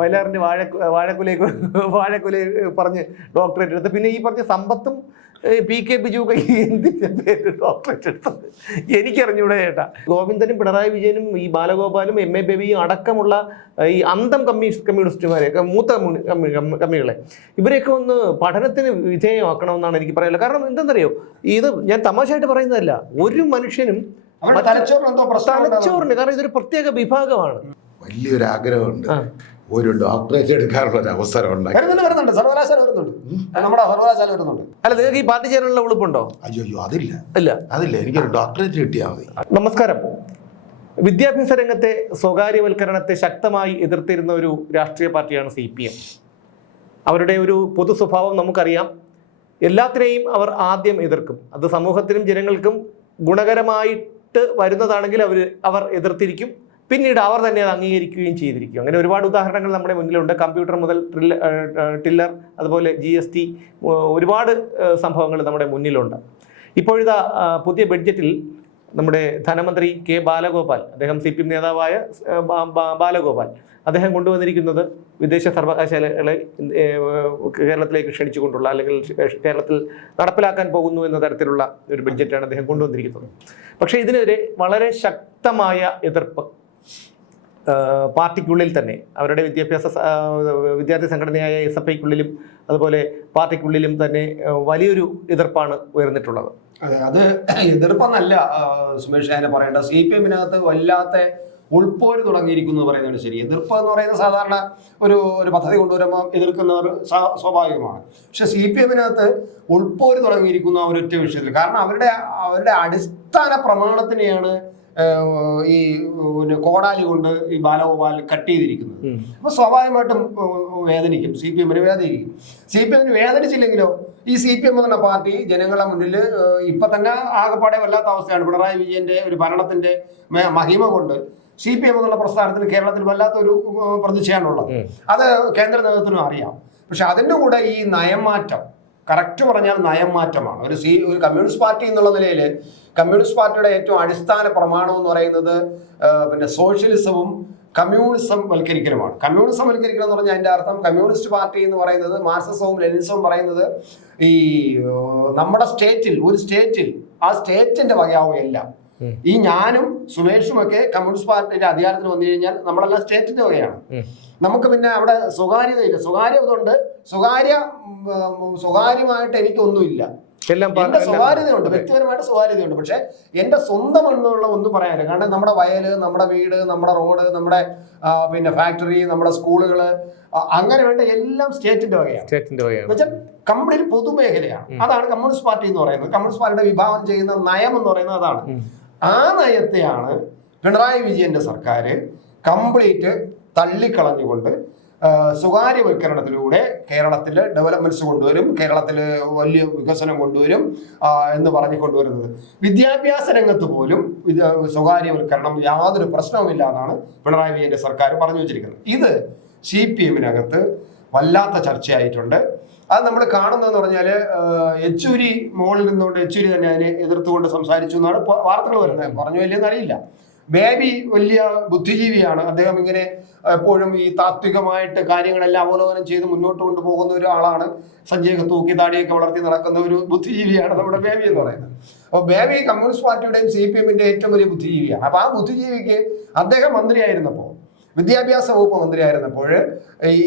വയലാറിന്റെ വാഴക്കുല പറഞ്ഞ് ഡോക്ടറേറ്റ് എടുത്ത്. പിന്നെ ഈ പറഞ്ഞ സമ്പത്തും PK ബിജു എന്തിന്റെ പേര് ഡോക്ടറേറ്റ് എടുത്തത് എനിക്കറിഞ്ഞൂടെ ചേട്ടാ. ഗോവിന്ദനും പിണറായി വിജയനും ഈ ബാലഗോപാലും MA ബേബിയും അടക്കമുള്ള ഈ അന്തം കമ്മ്യൂണിസ്റ്റുമാരെ, മൂത്ത കമ്മികളെ, ഇവരെയൊക്കെ ഒന്ന് പഠനത്തിന് വിധേയമാക്കണമെന്നാണ് എനിക്ക് പറയാനുള്ളത്. കാരണം എന്തെന്നറിയോ, ഇത് ഞാൻ തമാശയായിട്ട് പറയുന്നതല്ല, ഒരു മനുഷ്യനും തലച്ചോറിന്, കാരണം ഇതൊരു പ്രത്യേക വിഭാഗമാണ്. വലിയൊരു ആഗ്രഹമുണ്ട്, ഒരു ഡോക്ടറേറ്റ് എടുക്കാനുള്ള ഒരു അവസരം വരുന്നുണ്ട്. സർവകലാശാല വരുന്നുണ്ട്, നമ്മുടെ സർവകലാശാല വരുന്നുണ്ട്. അല്ല, നിങ്ങൾക്ക് ഈ പാർട്ടി ചേരാനുള്ള ഉളുപ്പുണ്ടോ? അയ്യോ അതില്ല, അതില്ല. എനിക്കൊരു ഡോക്ടറേറ്റ് കിട്ടിയാൽ മതി. നമസ്കാരം. വിദ്യാഭ്യാസ രംഗത്തെ സ്വകാര്യവൽക്കരണത്തെ ശക്തമായി എതിർത്തിരുന്ന ഒരു രാഷ്ട്രീയ പാർട്ടിയാണ് CPM. അവരുടെ ഒരു പൊതു സ്വഭാവം നമുക്കറിയാം. എല്ലാത്തിനെയും അവർ ആദ്യം എതിർക്കും. അത് സമൂഹത്തിനും ജനങ്ങൾക്കും ഗുണകരമായിട്ട് വരുന്നതാണെങ്കിൽ അവർ എതിർത്തിരിക്കും. പിന്നീട് അവർ തന്നെ അത് അംഗീകരിക്കുകയും ചെയ്തിരിക്കും. അങ്ങനെ ഒരുപാട് ഉദാഹരണങ്ങൾ നമ്മുടെ മുന്നിലുണ്ട്. കമ്പ്യൂട്ടർ മുതൽ ടില്ലർ, അതുപോലെ GST, ഒരുപാട് സംഭവങ്ങൾ നമ്മുടെ മുന്നിലുണ്ട്. ഇപ്പോഴിതാ പുതിയ ബഡ്ജറ്റിൽ നമ്മുടെ ധനമന്ത്രി K ബാലഗോപാൽ, അദ്ദേഹം CPM നേതാവായ ബാലഗോപാൽ, അദ്ദേഹം കൊണ്ടുവന്നിരിക്കുന്നത് വിദേശ സർവകലാശാലകളെ കേരളത്തിലേക്ക് ക്ഷണിച്ചുകൊണ്ടുള്ള, അല്ലെങ്കിൽ കേരളത്തിൽ നടപ്പിലാക്കാൻ പോകുന്നു എന്ന തരത്തിലുള്ള ഒരു ബഡ്ജറ്റാണ് അദ്ദേഹം കൊണ്ടുവന്നിരിക്കുന്നത്. പക്ഷേ ഇതിനെതിരെ വളരെ ശക്തമായ എതിർപ്പ് പാർട്ടിക്കുള്ളിൽ തന്നെ, അവരുടെ വിദ്യാർത്ഥി സംഘടനയായ SFIക്കുള്ളിലും അതുപോലെ പാർട്ടിക്കുള്ളിലും തന്നെ വലിയൊരു എതിർപ്പാണ് ഉയർന്നിട്ടുള്ളത്. അതെ, അത് എതിർപ്പെന്നല്ല സുമേഷ് അതിനെ പറയേണ്ട. CPMനകത്ത് വല്ലാത്ത ഉൾപ്പോര് തുടങ്ങിയിരിക്കുന്നു എന്ന് പറയുന്നത് ശരി. എതിർപ്പ് എന്ന് പറയുന്നത് സാധാരണ ഒരു പദ്ധതി കൊണ്ടുവരുമ്പോൾ എതിർക്കുന്നവർ സ്വാഭാവികമാണ്. പക്ഷെ CPMനകത്ത് ഉൾപ്പോര് തുടങ്ങിയിരിക്കുന്ന ആ ഒരൊറ്റ വിഷയത്തിൽ. കാരണം അവരുടെ അടിസ്ഥാന പ്രമാണത്തിനെയാണ് ഈ കോടാലി കൊണ്ട് ഈ ബാലഗോപാൽ കട്ട് ചെയ്തിരിക്കുന്നത്. അപ്പൊ സ്വാഭാവികമായിട്ടും വേദനിക്കും, CPMന് വേദനിക്കും. CPMന് വേദനിച്ചില്ലെങ്കിലോ ഈ CPM എന്ന പാർട്ടി ജനങ്ങളുടെ മുന്നിൽ ഇപ്പൊ തന്നെ ആകെപ്പാടെ വല്ലാത്ത അവസ്ഥയാണ്. പിണറായി വിജയന്റെ ഒരു ഭരണത്തിന്റെ മഹിമ കൊണ്ട് CPM എന്നുള്ള പ്രസ്ഥാനത്തിന് കേരളത്തിൽ വല്ലാത്തൊരു പ്രതിച്ഛയാണുള്ളത്. അത് കേന്ദ്ര നേതൃത്വത്തിനും അറിയാം. പക്ഷെ അതിൻ്റെ കൂടെ ഈ നയംമാറ്റം, കറക്റ്റ് പറഞ്ഞാൽ നയം മാറ്റമാണ്. ഒരു കമ്മ്യൂണിസ്റ്റ് പാർട്ടി എന്നുള്ള നിലയിൽ കമ്മ്യൂണിസ്റ്റ് പാർട്ടിയുടെ ഏറ്റവും അടിസ്ഥാന പ്രമാണം എന്ന് പറയുന്നത് പിന്നെ സോഷ്യലിസവും കമ്മ്യൂണിസം വൽക്കരിക്കലുമാണ്. കമ്മ്യൂണിസം വൽക്കരിക്കണം എന്ന് പറഞ്ഞാൽ അതിൻ്റെ അർത്ഥം, കമ്മ്യൂണിസ്റ്റ് പാർട്ടി എന്ന് പറയുന്നത് മാർക്സിസവും ലെനിനിസവും പറയുന്നത് ഈ നമ്മുടെ ഒരു സ്റ്റേറ്റിൽ ആ സ്റ്റേറ്റിന്റെ വകയാവും എല്ലാം. ഈ ഞാനും സുമേഷും ഒക്കെ കമ്മ്യൂണിസ്റ്റ് പാർട്ടിയുടെ അധികാരത്തിൽ വന്നു കഴിഞ്ഞാൽ നമ്മളെല്ലാം സ്റ്റേറ്റിന്റെ വകയാണ്. നമുക്ക് പിന്നെ അവിടെ സ്വകാര്യതയില്ല. സ്വകാര്യതുണ്ട്, സ്വകാര്യമായിട്ട് എനിക്കൊന്നുമില്ല. എന്റെ സ്വകാര്യതയുണ്ട്, വ്യക്തിപരമായിട്ട് സ്വകാര്യതയുണ്ട്. പക്ഷെ എന്റെ സ്വന്തം എന്നുള്ള ഒന്നും പറയാനില്ല. കാരണം നമ്മുടെ വയല്, നമ്മുടെ വീട്, നമ്മുടെ റോഡ്, നമ്മുടെ പിന്നെ ഫാക്ടറി, നമ്മുടെ സ്കൂളുകള്, അങ്ങനെ വേണ്ട എല്ലാം സ്റ്റേറ്റിന്റെ വകയാണ്. കംപ്ലീറ്റ് പൊതുമേഖലയാണ്. അതാണ് കമ്മ്യൂണിസ്റ്റ് പാർട്ടി എന്ന് പറയുന്നത്. കമ്മ്യൂണിസ്റ്റ് പാർട്ടിയുടെ വിഭാവനം ചെയ്യുന്ന നയം എന്ന് പറയുന്നത് അതാണ്. ആ നയത്തെയാണ് പിണറായി വിജയന്റെ സർക്കാർ കംപ്ലീറ്റ് തള്ളിക്കളഞ്ഞുകൊണ്ട് സ്വകാര്യവൽക്കരണത്തിലൂടെ കേരളത്തിൽ ഡെവലപ്മെന്റ്സ് കൊണ്ടുവരും, കേരളത്തിൽ വലിയ വികസനം കൊണ്ടുവരും എന്ന് പറഞ്ഞു കൊണ്ടുവരുന്നത്. വിദ്യാഭ്യാസ രംഗത്ത് പോലും സ്വകാര്യവൽക്കരണം യാതൊരു പ്രശ്നവുമില്ല എന്നാണ് പിണറായി വിജയന്റെ സർക്കാർ പറഞ്ഞു വെച്ചിരിക്കുന്നത്. ഇത് CPMനകത്ത് വല്ലാത്ത ചർച്ചയായിട്ടുണ്ട്. അത് നമ്മൾ കാണുന്നതെന്ന് പറഞ്ഞാൽ യെച്ചൂരി മുകളിൽ നിന്നുകൊണ്ട് യെച്ചൂരി തന്നെ അതിനെ എതിർത്തുകൊണ്ട് സംസാരിച്ചു എന്നാണ് വാർത്തകൾ വരുന്നത്. പറഞ്ഞു വലിയെന്ന് അറിയില്ല. ബേബി വലിയ ബുദ്ധിജീവിയാണ്. അദ്ദേഹം ഇങ്ങനെ എപ്പോഴും ഈ താത്വികമായിട്ട് കാര്യങ്ങളെല്ലാം അവലോകനം ചെയ്ത് മുന്നോട്ട് കൊണ്ടുപോകുന്ന ഒരാളാണ്. സഞ്ജയൊക്കെ തൂക്കി താടിയൊക്കെ വളർത്തി നടക്കുന്ന ഒരു ബുദ്ധിജീവിയാണ് നമ്മുടെ ബേബി എന്ന് പറയുന്നത്. അപ്പോൾ ബേബി കമ്മ്യൂണിസ്റ്റ് പാർട്ടിയുടെയും CPMന്റെ ഏറ്റവും വലിയ ബുദ്ധിജീവിയാണ്. അപ്പോൾ ആ ബുദ്ധിജീവിക്ക് അദ്ദേഹം മന്ത്രിയായിരുന്നപ്പോൾ, വിദ്യാഭ്യാസ വകുപ്പ് മന്ത്രിയായിരുന്നപ്പോൾ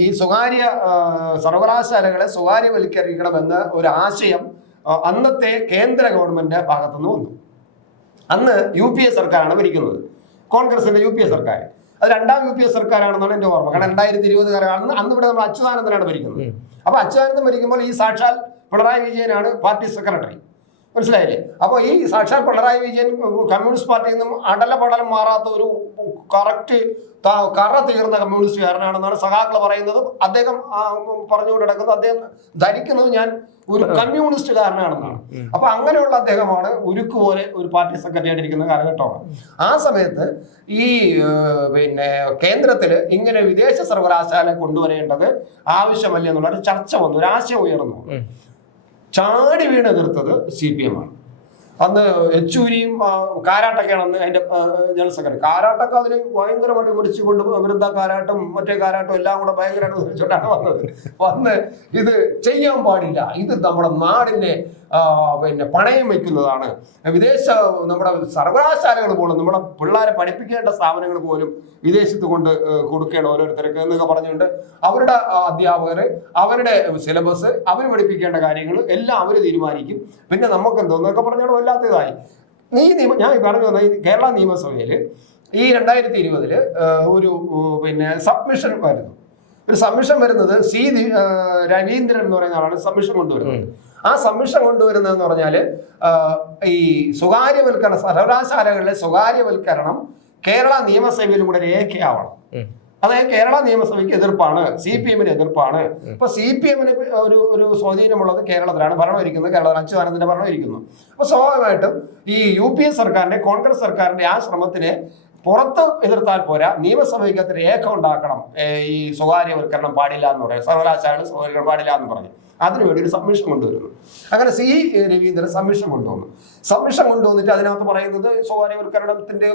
ഈ സ്വകാര്യ സർവകലാശാലകളെ സ്വകാര്യവൽക്കരിക്കണമെന്ന ഒരു ആശയം അന്നത്തെ കേന്ദ്ര ഗവൺമെന്റ് ഭാഗത്തുനിന്ന് വന്നു. അന്ന് UPA സർക്കാരാണ് ഭരിക്കുന്നത്, കോൺഗ്രസിന്റെ UPA സർക്കാർ. അത് രണ്ടാം UPA സർക്കാരാണെന്നാണ് എൻ്റെ ഓർമ്മ. കാരണം 2020 കാലമാണ്. അന്ന് ഇവിടെ നമ്മൾ അച്യുതാനന്ദനാണ് ഭരിക്കുന്നത്. അപ്പൊ അച്യുതാനന്ദൻ ഭരിക്കുമ്പോൾ ഈ സാക്ഷാൽ പിണറായി വിജയനാണ് പാർട്ടി സെക്രട്ടറി. മനസ്സിലായില്ലേ? അപ്പോൾ ഈ സാക്ഷാൽ പിണറായി വിജയൻ കമ്മ്യൂണിസ്റ്റ് പാർട്ടിയിൽ നിന്നും അടലപടലം മാറാത്ത ഒരു കറക്റ്റ് കറ തീർന്ന കമ്മ്യൂണിസ്റ്റുകാരനാണെന്നാണ് സഖാക്കൾ പറയുന്നത്. അദ്ദേഹം പറഞ്ഞുകൊണ്ട് നടക്കുന്നത്, അദ്ദേഹം ധരിക്കുന്നത് ഞാൻ ഒരു കമ്മ്യൂണിസ്റ്റുകാരനാണെന്നാണ്. അപ്പൊ അങ്ങനെയുള്ള അദ്ദേഹമാണ് ഉരുക്ക് പോലെ ഒരു പാർട്ടി സെക്രട്ടറി ആയിട്ടിരിക്കുന്ന കാലഘട്ടമാണ്. ആ സമയത്ത് ഈ പിന്നെ കേന്ദ്രത്തിൽ ഇങ്ങനെ വിദേശ സർവകലാശാല കൊണ്ടുവരേണ്ടത് ആവശ്യമല്ല എന്നുള്ളൊരു ചർച്ച വന്നു, ഒരു ആശയം ഉയർന്നു. ചാടി വീണ് എതിർത്തത് CPM ആണ്. അന്ന് യെച്ചൂരിയും കാരാട്ടൊക്കെയാണ് അന്ന് അതിന്റെ ജനറൽ സെക്രട്ടറി. കാരാട്ടൊക്കെ അതിന് ഭയങ്കരമായിട്ട് വിളിച്ചുകൊണ്ട് വൃന്ദ കാരാട്ടും മറ്റേ കാരാട്ടും എല്ലാം കൂടെ ഭയങ്കരമായിട്ട് വിളിച്ചുകൊണ്ടാണ് വന്ന് ഇത് ചെയ്യാൻ പാടില്ല, ഇത് നമ്മുടെ നാടിനെ പിന്നെ പണയം വയ്ക്കുന്നതാണ്, വിദേശ നമ്മുടെ സർവകലാശാലകൾ പോലും നമ്മുടെ പിള്ളേരെ പഠിപ്പിക്കേണ്ട സ്ഥാപനങ്ങൾ പോലും വിദേശത്ത് കൊണ്ട് കൊടുക്കുകയാണ് ഓരോരുത്തർക്ക് എന്നൊക്കെ പറഞ്ഞുകൊണ്ട് അവരുടെ അധ്യാപകർ അവരുടെ സിലബസ് അവർ പഠിപ്പിക്കേണ്ട കാര്യങ്ങൾ എല്ലാം അവർ തീരുമാനിക്കും, പിന്നെ നമുക്ക് എന്തോന്നൊക്കെ പറഞ്ഞാൽ വല്ലാത്തതായി. ഞാൻ പറഞ്ഞു വന്ന കേരള നിയമസഭയിൽ ഈ 2020 ഒരു പിന്നെ സബ്മിഷൻ വരുന്നു. ഒരു സബ്മിഷൻ വരുന്നത് രവീന്ദ്രൻ എന്ന് പറയുന്ന ആളാണ് സബ്മിഷൻ കൊണ്ടുവരുന്നത്. ആ സബ്മിഷൻ കൊണ്ടുവരുന്നതെന്ന് പറഞ്ഞാൽ ഈ സ്വകാര്യവൽക്കരണം, സർവകലാശാലകളിലെ സ്വകാര്യവൽക്കരണം കേരള നിയമസഭയിലും കൂടെ രേഖയാവണം. അതായത് കേരള നിയമസഭയ്ക്ക് എതിർപ്പാണ്, CPM എതിർപ്പാണ്. അപ്പൊ CPM ഒരു സ്വാധീനമുള്ളത് കേരളത്തിലാണ്, ഭരണമിരിക്കുന്നത് കേരളത്തിൽ, അച്യുതാനന്ദന്റെ ഭരണമിരിക്കുന്നു. അപ്പൊ സ്വാഭാവികമായിട്ടും ഈ UPA സർക്കാരിന്റെ കോൺഗ്രസ് സർക്കാരിന്റെ ആ ശ്രമത്തിനെ പുറത്ത് എതിർത്താൽ പോരാ, നിയമസഭയ്ക്കകത്ത് രേഖ ഉണ്ടാക്കണം, ഈ സ്വകാര്യവൽക്കരണം പാടില്ല എന്ന് പറയാം, സർവകലാശാലകൾ സ്വകാര്യവൽക്കരണം പാടില്ല എന്ന് പറഞ്ഞു. അതിനുവേണ്ടി ഒരു സബ്മിഷൻ കൊണ്ടുവരുന്നു. അങ്ങനെ രവീന്ദ്രൻ സബ്മിഷൻ കൊണ്ടുവന്നു. സബ്മിഷൻ കൊണ്ടുവന്നിട്ട് അതിനകത്ത് പറയുന്നത് സ്വകാര്യവൽക്കരണത്തിന്റെ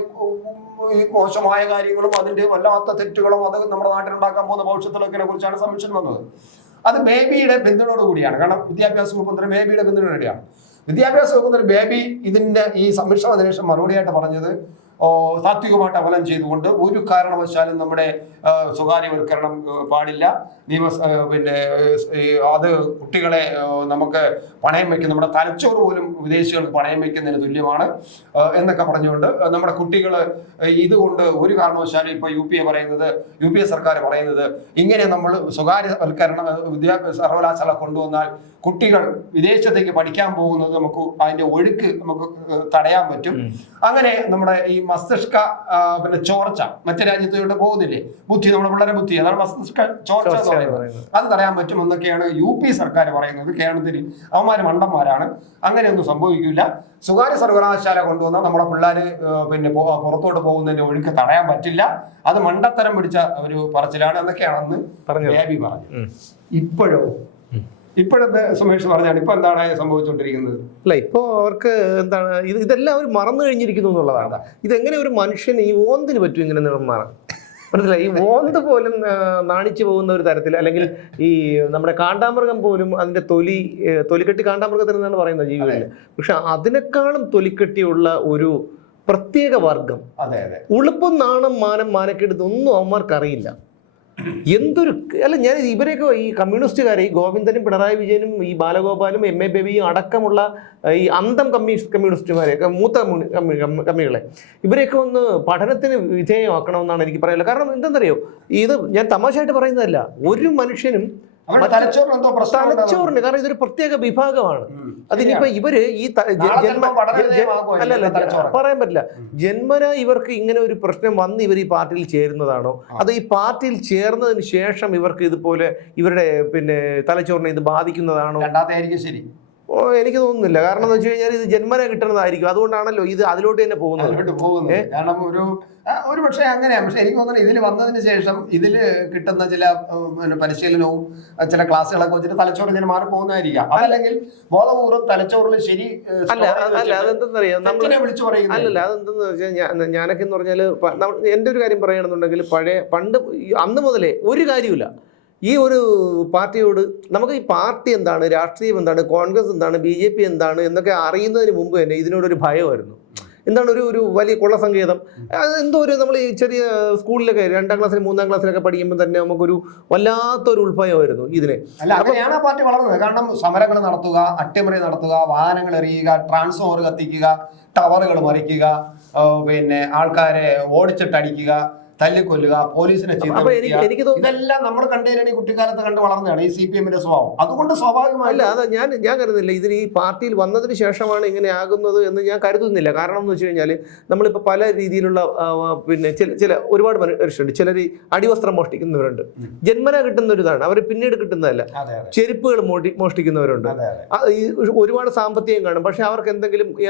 മോശമായ കാര്യങ്ങളും അതിന്റെ വല്ലാത്ത തെറ്റുകളും അത് നമ്മുടെ നാട്ടിലുണ്ടാക്കാൻ പോകുന്ന ഭവിഷ്യത്തിലൊക്കെ കുറിച്ചാണ് സബ്മിഷൻ വന്നത്. അത് ബേബിയുടെ പിന്തുണയോടുകൂടിയാണ്. കാരണം വിദ്യാഭ്യാസ വകുപ്പ് മന്ത്രി ബേബിയുടെ പിന്തുണയോടെയാണ്. വിദ്യാഭ്യാസ വകുപ്പ് മന്ത്രി ബേബി ഇതിന്റെ ഈ സബ്മിഷൻ വന്നതിന് ശേഷം മറുപടിയായിട്ട് പറഞ്ഞത് താത്വികമായിട്ട് അവലം ചെയ്തുകൊണ്ട് ഒരു കാരണവശാലും നമ്മുടെ സ്വകാര്യവൽക്കരണം പാടില്ല, പിന്നെ അത് കുട്ടികളെ നമുക്ക് പണയം വയ്ക്കും, നമ്മുടെ തലച്ചോറ് പോലും വിദേശികൾക്ക് പണയം വയ്ക്കുന്നതിന് തുല്യമാണ് എന്നൊക്കെ പറഞ്ഞുകൊണ്ട് നമ്മുടെ കുട്ടികൾ ഇതുകൊണ്ട് ഒരു കാരണവശാലും ഇപ്പൊ UPA സർക്കാർ പറയുന്നത് ഇങ്ങനെ നമ്മൾ സ്വകാര്യവൽക്കരണ സർവകലാശാല കൊണ്ടുവന്നാൽ കുട്ടികൾ വിദേശത്തേക്ക് പഠിക്കാൻ പോകുന്നത് നമുക്ക് അതിന്റെ ഒഴുക്ക് നമുക്ക് തടയാൻ പറ്റും. അങ്ങനെ നമ്മുടെ ഈ മസ്തിഷ്ക പിന്നെ ചോർച്ച മറ്റു രാജ്യത്തോട്ട് പോകുന്നില്ലേ, ബുദ്ധി, നമ്മുടെ പിള്ളേരെ ബുദ്ധി, അതാണ് മസ്തിഷ്ക ചോർച്ച എന്ന് പറയുന്നത്, അത് തടയാൻ പറ്റും എന്നൊക്കെയാണ് UP സർക്കാർ പറയുന്നത്. കേരളത്തിൽ അവന്മാര് മണ്ടന്മാരാണ്, അങ്ങനെയൊന്നും സംഭവിക്കില്ല. സ്വകാര്യ സർവകലാശാല കൊണ്ടുവന്നാൽ നമ്മുടെ പിള്ളേർ പിന്നെ പുറത്തോട്ട് പോകുന്നതിന്റെ ഒഴുക്ക് തടയാൻ പറ്റില്ല, അത് മണ്ടത്തരം പിടിച്ച ഒരു പറച്ചിലാണ് എന്നൊക്കെയാണെന്ന് ബേബി പറഞ്ഞു. ഇപ്പോഴത്തെ സുമേഷ് പറഞ്ഞാണ് ഇപ്പൊ എന്താണ് സംഭവിച്ചുകൊണ്ടിരിക്കുന്നത്? അല്ല, ഇപ്പോ അവർക്ക് എന്താണ് ഇതെല്ലാം അവർ മറന്നു കഴിഞ്ഞിരിക്കുന്നു എന്നുള്ളതാണ്. ഇതെങ്ങനെ ഒരു മനുഷ്യന് ഈ ഓന്തിന് പറ്റും ഇങ്ങനെ മാറാൻ? മനസ്സിലായി, ഈ ഓന്ത് പോലും നാണിച്ചു പോകുന്ന ഒരു തരത്തിൽ, അല്ലെങ്കിൽ ഈ നമ്മുടെ കാണ്ടാമൃഗം പോലും അതിന്റെ തൊലിക്കെട്ടി കാണ്ടാമൃഗത്തിൽ നിന്നാണ് പറയുന്നത് ജീവിതത്തിൽ, പക്ഷെ അതിനേക്കാളും തൊലിക്കെട്ടിയുള്ള ഒരു പ്രത്യേക വർഗം, ഉളുപ്പും നാണം മാനം മാനക്കേട് ഇതൊന്നും അവന്മാർക്ക് അറിയില്ല. എന്തൊരു ഞാൻ ഇവരെയൊക്കെ ഈ കമ്മ്യൂണിസ്റ്റുകാരെ, ഈ ഗോവിന്ദനും പിണറായി വിജയനും ഈ ബാലഗോപാലും MA ബേബിയും അടക്കമുള്ള ഈ അന്തം കമ്മ്യൂണിസ്റ്റുമാരെ, മൂത്ത കമ്മികളെ, ഇവരെയൊക്കെ ഒന്ന് പഠനത്തിന് വിധേയമാക്കണമെന്നാണ് എനിക്ക് പറയാനുള്ളത്. കാരണം എന്തെന്നറിയോ, ഇത് ഞാൻ തമാശയായിട്ട് പറയുന്നതല്ല, ഒരു മനുഷ്യനും തലച്ചോറിന്, കാരണം ഇതൊരു പ്രത്യേക വിഭാഗമാണ്. അതിനിപ്പോ ഇവര് ഈ പറയാൻ പറ്റില്ല, ജന്മന ഇവർക്ക് ഇങ്ങനെ ഒരു പ്രശ്നം വന്ന് ഇവർ ഈ പാർട്ടിയിൽ ചേരുന്നതാണോ, അത് ഈ പാർട്ടിയിൽ ചേർന്നതിന് ശേഷം ഇവർക്ക് ഇതുപോലെ ഇവരുടെ പിന്നെ തലച്ചോറിനെ ഇത് ബാധിക്കുന്നതാണോ? ശരി, എനിക്ക് തോന്നുന്നില്ല. കാരണം എന്ന് വെച്ച് കഴിഞ്ഞാൽ ഇത് ജന്മന കിട്ടുന്നതായിരിക്കും, അതുകൊണ്ടാണല്ലോ ഇത് അതിലോട്ട് തന്നെ പോകുന്നത്. കാരണം ഒരു പക്ഷേ അങ്ങനെയാണ്. പക്ഷെ എനിക്ക് തോന്നുന്നത് ഇതിൽ വന്നതിന് ശേഷം ഇതിൽ കിട്ടുന്ന ചില പരിശീലനവും ചില ക്ലാസ്സുകളൊക്കെ വെച്ചിട്ട് തലച്ചോറ് ഇങ്ങനെ മാറി പോകുന്നതായിരിക്കാം. അതല്ലെങ്കിൽ ബോധപൂർവ്വം തലച്ചോറിൽ ശരി അതെന്തെന്നറിയാം, വിളിച്ചു പറയുന്നത്. അല്ലല്ല, അതെന്തെന്ന് വെച്ചാൽ ഞാനൊക്കെ എന്ന് പറഞ്ഞാൽ എൻ്റെ ഒരു കാര്യം പറയുകയാണെന്നുണ്ടെങ്കിൽ പണ്ട് അന്ന് മുതലേ ഒരു കാര്യമില്ല ഈ ഒരു പാർട്ടിയോട്. നമുക്ക് ഈ പാർട്ടി എന്താണ്, രാഷ്ട്രീയം എന്താണ്, കോൺഗ്രസ് എന്താണ്, BJP എന്താണ് എന്നൊക്കെ അറിയുന്നതിന് മുമ്പ് തന്നെ ഇതിനോടൊരു ഭയമായിരുന്നു. എന്താണ് ഒരു വലിയ കൊള്ളസങ്കേതം, എന്തോ ഒരു നമ്മൾ ഈ ചെറിയ സ്കൂളിലൊക്കെ 2ാം ക്ലാസ്സിൽ 3ാം ക്ലാസ്സിലൊക്കെ പഠിക്കുമ്പോൾ തന്നെ നമുക്കൊരു വല്ലാത്തൊരു ഉൾഭയമായിരുന്നു ഇതിനെ. അല്ല, അങ്ങനെയാണ് ആ പാർട്ടി വളർന്നത്. കാരണം സമരങ്ങൾ നടത്തുക, അട്ടിമറി നടത്തുക, വാഹനങ്ങൾ എറിയുക, ട്രാൻസ്ഫോമർ കത്തിക്കുക, ടവറുകൾ മറിക്കുക, പിന്നെ ആൾക്കാരെ ഓടിച്ചിട്ടടിക്കുക, തല്ലിക്കൊല്ലുക, പോലീസിനെ ഇതെല്ലാം നമ്മൾ കണ്ടതിനാണ് ഈ കുട്ടിക്കാലത്ത് കണ്ട് വളർന്നതാണ് ഈ CPM-ന്റെ സ്വഭാവം. അതുകൊണ്ട് സ്വാഭാവികമല്ല, അതാ ഞാൻ കരുതുന്നില്ല ഇതിന് ഈ പാർട്ടിയിൽ വന്നതിന് ശേഷമാണ് ഇങ്ങനെ ആകുന്നത് എന്ന് ഞാൻ കരുതുന്നില്ല. കാരണം എന്ന് വെച്ച് കഴിഞ്ഞാൽ നമ്മളിപ്പോൾ പല രീതിയിലുള്ള പിന്നെ ചില ഒരുപാട് മനുഷ്യരുണ്ട്. ചിലർ അടിവസ്ത്രം മോഷ്ടിക്കുന്നവരുണ്ട്, ജന്മന കിട്ടുന്ന ഒരു ഇതാണ്, അവർ പിന്നീട് കിട്ടുന്നതല്ല. ചെരുപ്പുകൾ മോഷ്ടിക്കുന്നവരുണ്ട്, ഒരുപാട് സാമ്പത്തികം കാണും, പക്ഷെ അവർക്ക്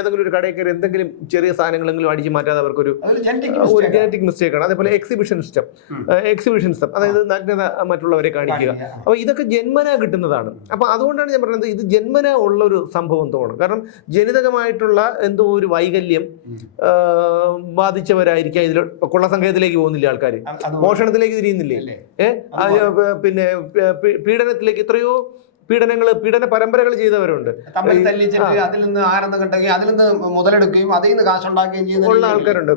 ഏതെങ്കിലും ഒരു കടയിൽ കയറി എന്തെങ്കിലും ചെറിയ സാധനങ്ങളെങ്കിലും അടിച്ചു മാറ്റാതെ അവർക്കൊരു ജനറ്റിക് മിസ്റ്റേക്കാണ്. അതേപോലെ എക്സിബിഷനിസം, അതായത് നഗ്നത മറ്റുള്ളവരെ കാണിക്കുക. അപ്പോൾ ഇതൊക്കെ ജന്മന കിട്ടുന്നതാണ്. അപ്പോൾ അതുകൊണ്ടാണ് ഞാൻ പറയുന്നത് ഇത് ജന്മന ഉള്ള ഒരു സംഭവം തോന്നും. കാരണം ജനിതകമായിട്ടുള്ള എന്തോ ഒരു വൈകല്യം ബാധിച്ചവരായിരിക്കാം ഇതിൽ. കൊള്ളസംഘത്തിലേക്ക് പോകുന്നില്ല ആൾക്കാർ, മോഷണത്തിലേക്ക് തിരിയുന്നില്ലേ, പിന്നെ പീഡനത്തിലേക്ക് എത്രയോ പീഡന പരമ്പരകൾ ചെയ്തവരുണ്ട്. അതിൽ നിന്ന് ആനന്ദം കണ്ടെങ്കിൽ അതിൽ നിന്ന് മുതലെടുക്കുകയും അതിൽ നിന്ന് കാശുണ്ടാക്കുകയും ചെയ്യുന്ന ആൾക്കാരുണ്ട്.